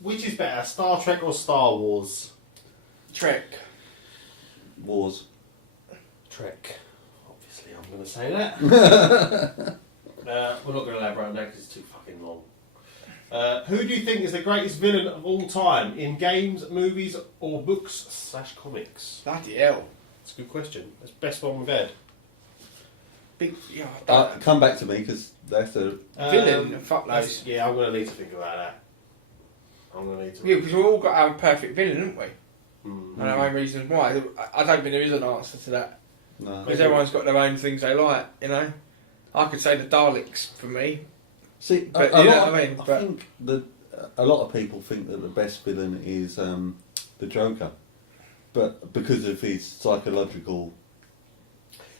Which is better, Star Trek or Star Wars? Trek. Wars. Trek. Obviously, I'm going to say that. We're not going to elaborate on that because it's too fucking long. Who do you think is the greatest villain of all time in games, movies, or books/comics? Bloody hell. That's a good question. That's the best one we've had. Big, yeah, I don't Come back to me because that's a. villain. Fuck those. Yeah, I'm going to need to think about that. I'm going to need to. Yeah, because we've all got our perfect villain, haven't we? Mm. And our own reasons why. I don't think there is an answer to that. No. Because everyone's got their own things they like, I could say the Daleks for me. See, But a you know lot what I of- mean? I But- think that a lot of people think that the best villain is the Joker, but because of his psychological.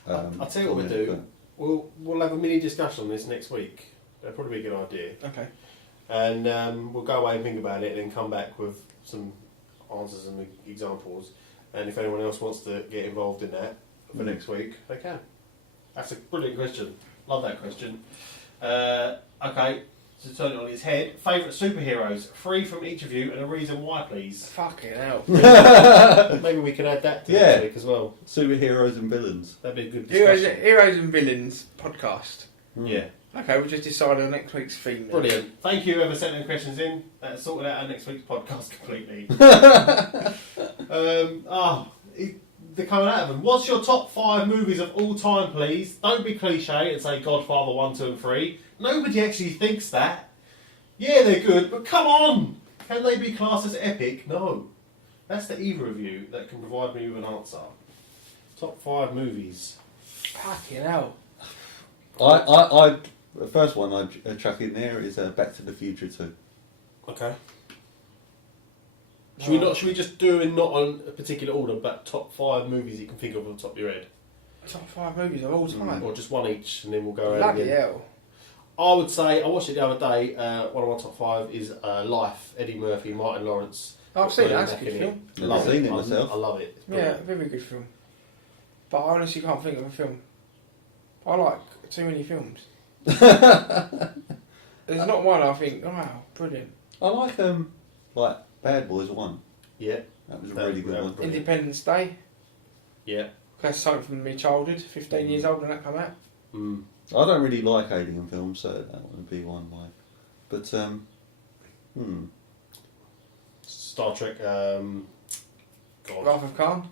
I'll tell you what we'll do. We'll have a mini discussion on this next week. That'd probably be a good idea. Okay. And we'll go away and think about it and then come back with some answers and examples. And if anyone else wants to get involved in that for next week, they can. That's a brilliant question. Love that question. Okay, to turn it on its head. Favourite superheroes? 3 from each of you and a reason why, please. Fucking hell. Maybe we could add that to Yeah. next week as well. Superheroes and villains. That'd be a good Heroes, discussion. Heroes and Villains podcast. Yeah. Okay, we'll just decide on next week's theme. Then. Brilliant. Thank you whoever sent them questions in. That sorted out our next week's podcast completely. They're coming out of them. What's your top 5 movies of all time, please? Don't be cliche and say Godfather 1, 2 and 3. Nobody actually thinks that. Yeah, they're good, but come on! Can they be classed as epic? No. That's the either of you that can provide me with an answer. Top 5 movies. Fucking hell. The first one I'd chuck in there is Back to the Future 2. Okay. Should we just do it not on a particular order, but top 5 movies you can think of on the top of your head? Top 5 movies of all time. Or just one each, and then we'll go around Bloody again. hell. I would say, I watched it the other day, one of my top 5 is Life, Eddie Murphy, Martin Lawrence. I've seen that, that's a Back good in film. it. I've Love seen it I myself. love it. It's Yeah, brilliant. very good film. But I honestly can't think of a film. I like too many films. There's not one I think, wow, brilliant. I like Bad Boys 1. Yeah. That was a really good one. Brilliant. Independence Day. Yeah. That's something from my childhood, 15 years old when that came out. Mm. I don't really like alien films, so that would be one way. But Star Trek, God. Wrath of Khan.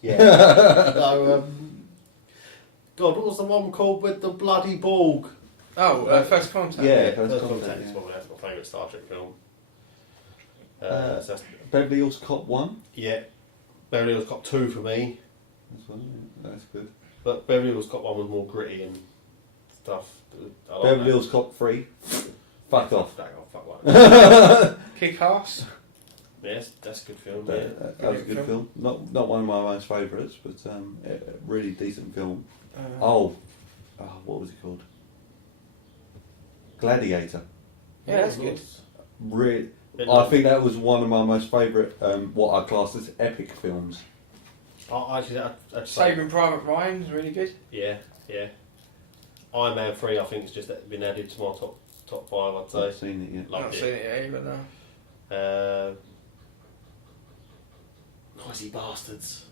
Yeah. No, God, what was the one called with the bloody Borg? Oh, First Contact. Yeah, First First Contact Contact. is Yeah. probably that's my favourite Star Trek film. So that's, Beverly Hills Cop 1. yeah, Beverly Hills Cop 2 for me, That's good. but Beverly Hills Cop 1 was more gritty and stuff. I like Beverly that. Hills Cop 3. Fuck off. Fuck off. Kick-Ass. Yes, that's a good film. That, Yeah. that was a good film. Not one of my most favourites, but a really decent film. What was it called? Gladiator. Yeah, that's good. Really, Bit I long. think that was one of my most favourite, what I class as epic films. Actually, I'd say, Saving Private Ryan's really good. yeah. Iron Man 3, I think, has just been added to my top 5, I'd I've say. seen it yet. I've Loved not it. seen it yet either, no. Noisy bastards.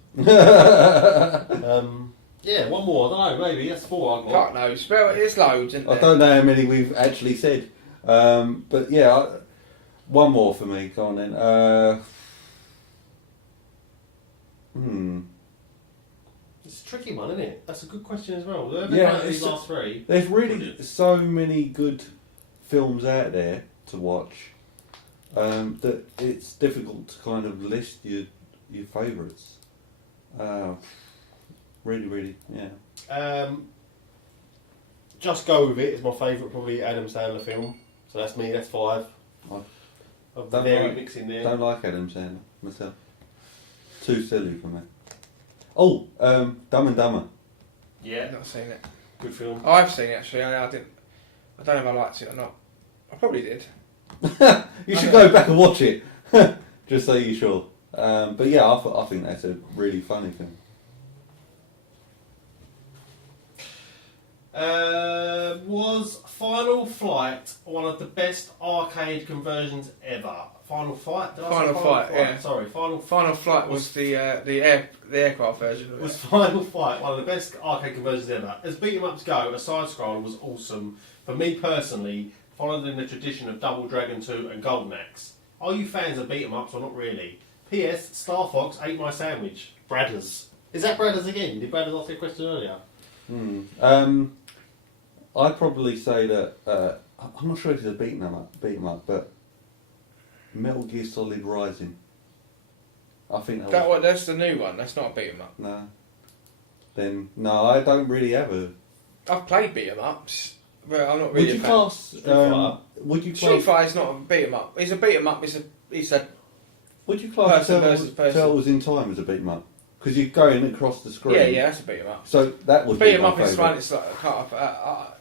Yeah, one more. I don't know. Maybe that's 4. I've got. Fuck no, spell it. There's loads, isn't I there? don't know how many we've actually said, but yeah, one more for me. Go on then. It's a tricky one, isn't it? That's a good question as well. Whoever Yeah, knows these it's- last 3. There's really Brilliant. so many good films out there to watch that it's difficult to kind of list your favourites. Really, yeah. Just Go With It is my favourite, probably Adam Sandler film. So that's me. That's 5. I Of the don't dairy like- mix in there. Don't like Adam Sandler myself. Too silly for me. Oh, Dumb and Dumber. Yeah, I've not seen it. good film. I've seen it actually. I didn't. I don't know if I liked it or not. I probably did. You should go back and watch it, just so you're sure. But yeah, I think that's a really funny film. Was Final Flight one of the best arcade conversions ever? Final Fight? Did I say Final Fight, yeah. Sorry, Final Flight was the aircraft version of Was it. Final Fight one of the best arcade conversions ever? As beat 'em ups go, a side scroller was awesome. For me personally, followed in the tradition of Double Dragon 2 and Golden Axe. Are you fans of beat 'em ups or not really? P.S. Star Fox ate my sandwich. Bradders. Is that Bradders again? Did Bradders ask you a question earlier? I'd probably say that I'm not sure if it's a beat 'em up, but Metal Gear Solid Rising. I think That's the new one. That's not a beat 'em up. no. Then no, I don't really have a. I've played beat 'em ups, but I'm not really Would you a fan. class? Fighter. Would you Street class? Fighter's not a beat 'em up. It's a beat 'em up. It's a Would you class Person versus person. Turtles in Time as a beat 'em up? Because you're going across the screen. yeah. That's a beat 'em up. So that would Beat be 'em my up is favourite. one. It's like a cut up.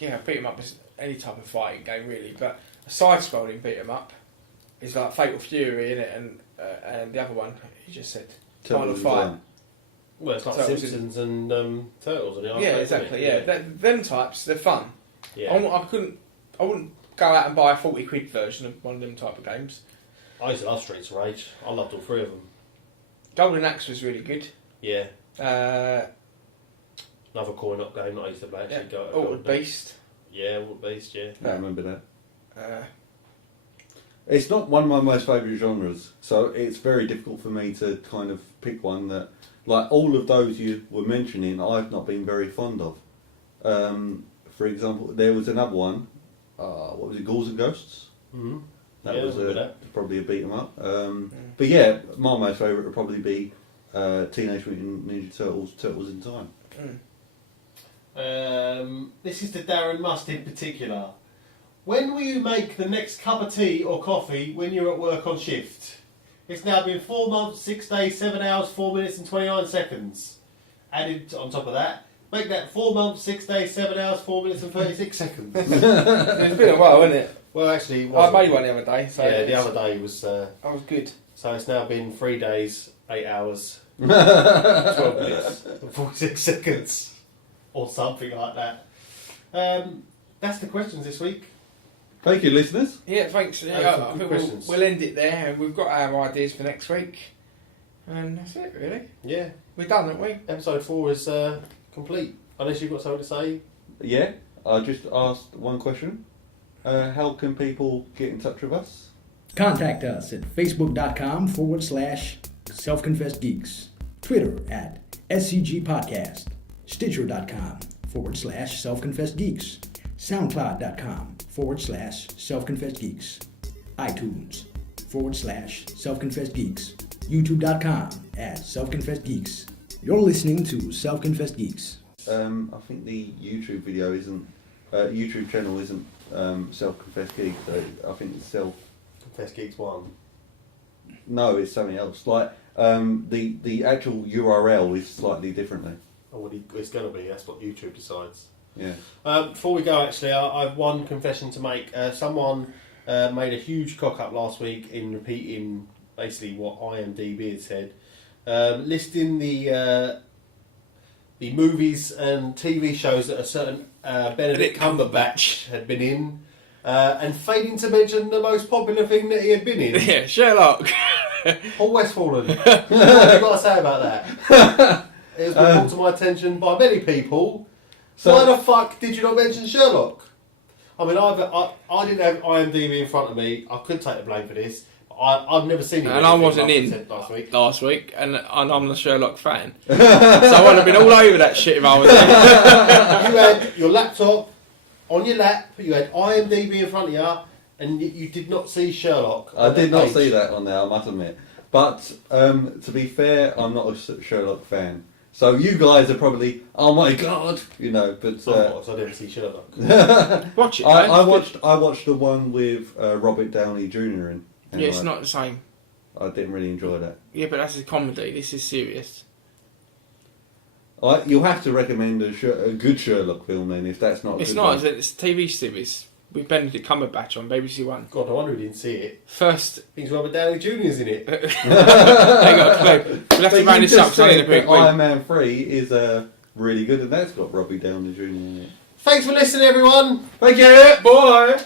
Yeah, beat 'em up is any type of fighting game really, but a side-scrolling beat 'em up is like Fatal Fury in it, and the other one you just said Final Turtles in Fight. Time. Well, it's like Turtles Simpsons and Turtles and the Yeah, arcade, exactly. isn't Yeah, it? them types they're fun. Yeah. I wouldn't go out and buy a £40 version of one of them type of games. I used to love Streets of Rage. I loved all 3 of them. Golden Axe was really good. Yeah. Uh, Another coin-op game that I used to play. yeah, Actually, Altered Beast. Yeah, Altered Beast. Yeah. I remember that. Uh, It's not one of my most favourite genres, so it's very difficult for me to kind of pick one that, like all of those you were mentioning, I've not been very fond of. For example, there was another one. What was it? Ghouls and Ghosts. Mm-hmm. That Yeah, was I remember that. probably a beat 'em up. But yeah, my most favourite would probably be Teenage Mutant Ninja Turtles: Turtles in Time. This is to Darren Must in particular. When will you make the next cup of tea or coffee when you're at work on shift? It's now been 4 months, 6 days, 7 hours, 4 minutes and 29 seconds. Added on top of that, make that 4 months, 6 days, 7 hours, 4 minutes and 36 seconds. it's been a while, hasn't it? Well, actually, it I wasn't. made one the other day. So Yeah, the other day was. I was good. So it's now been 3 days, 8 hours, 12 minutes and 46 seconds. Or something like that. That's the questions this week. Thank you, listeners. Yeah, thanks. some Yeah, I good think questions. we'll end it there, and we've got our ideas for next week, and that's it really. Yeah, We're done, haven't we? episode 4 is complete. Unless you've got something to say. Yeah, I just asked one question. How can people get in touch with us? Contact us at facebook.com/self-confessed geeks, Twitter at SCG Podcast, Stitcher.com/self-confessed-geeks, SoundCloud.com/self-confessed-geeks, iTunes/self-confessed-geeks, YouTube.com/self-confessed-geeks. You're listening to Self-Confessed Geeks. I think the YouTube video isn't, YouTube channel isn't Self-Confessed Geeks. I think it's Confess Geeks 1. No, it's something else. Like the actual URL is slightly differently. Oh, well, it's going to be. That's what YouTube decides. Yeah. Before we go, actually, I have one confession to make. Someone made a huge cock up last week in repeating basically what IMDb had said, listing the movies and TV shows that a certain Benedict Cumberbatch had been in, and failing to mention the most popular thing that he had been in. Yeah, Sherlock. Paul Westfallen. What have you got to say about that? It was brought to my attention by many people. So- Why the fuck did you not mention Sherlock? I mean, I didn't have IMDb in front of me. I could take the blame for this. I've never seen it. And I wasn't like I in said last week, and I'm the Sherlock fan. So I would have been all over that shit if I was there. You had your laptop on your lap, you had IMDb in front of you, and you did not see Sherlock. I did not page. see that on there, I must admit. But to be fair, I'm not a Sherlock fan. So you guys are probably, oh my god, you know. But I didn't see Sherlock. Watch it. I watched the one with Robert Downey Jr. in. And Yeah, it's not the same. I didn't really enjoy that. Yeah, but that's a comedy. This is serious. You'll have to recommend a good Sherlock film then, if that's not. A It's good not. one. It's a TV series with Benedict Cumberbatch on BBC One. God, I wonder who didn't see it. First, Things Robert Downey Jr.'s in it. they got a clue. We'll have to round this up. So I need a big Iron Man 3 is really good, and that's got Robbie Downey Jr. in it. Thanks for listening, everyone. Thank you. Boy.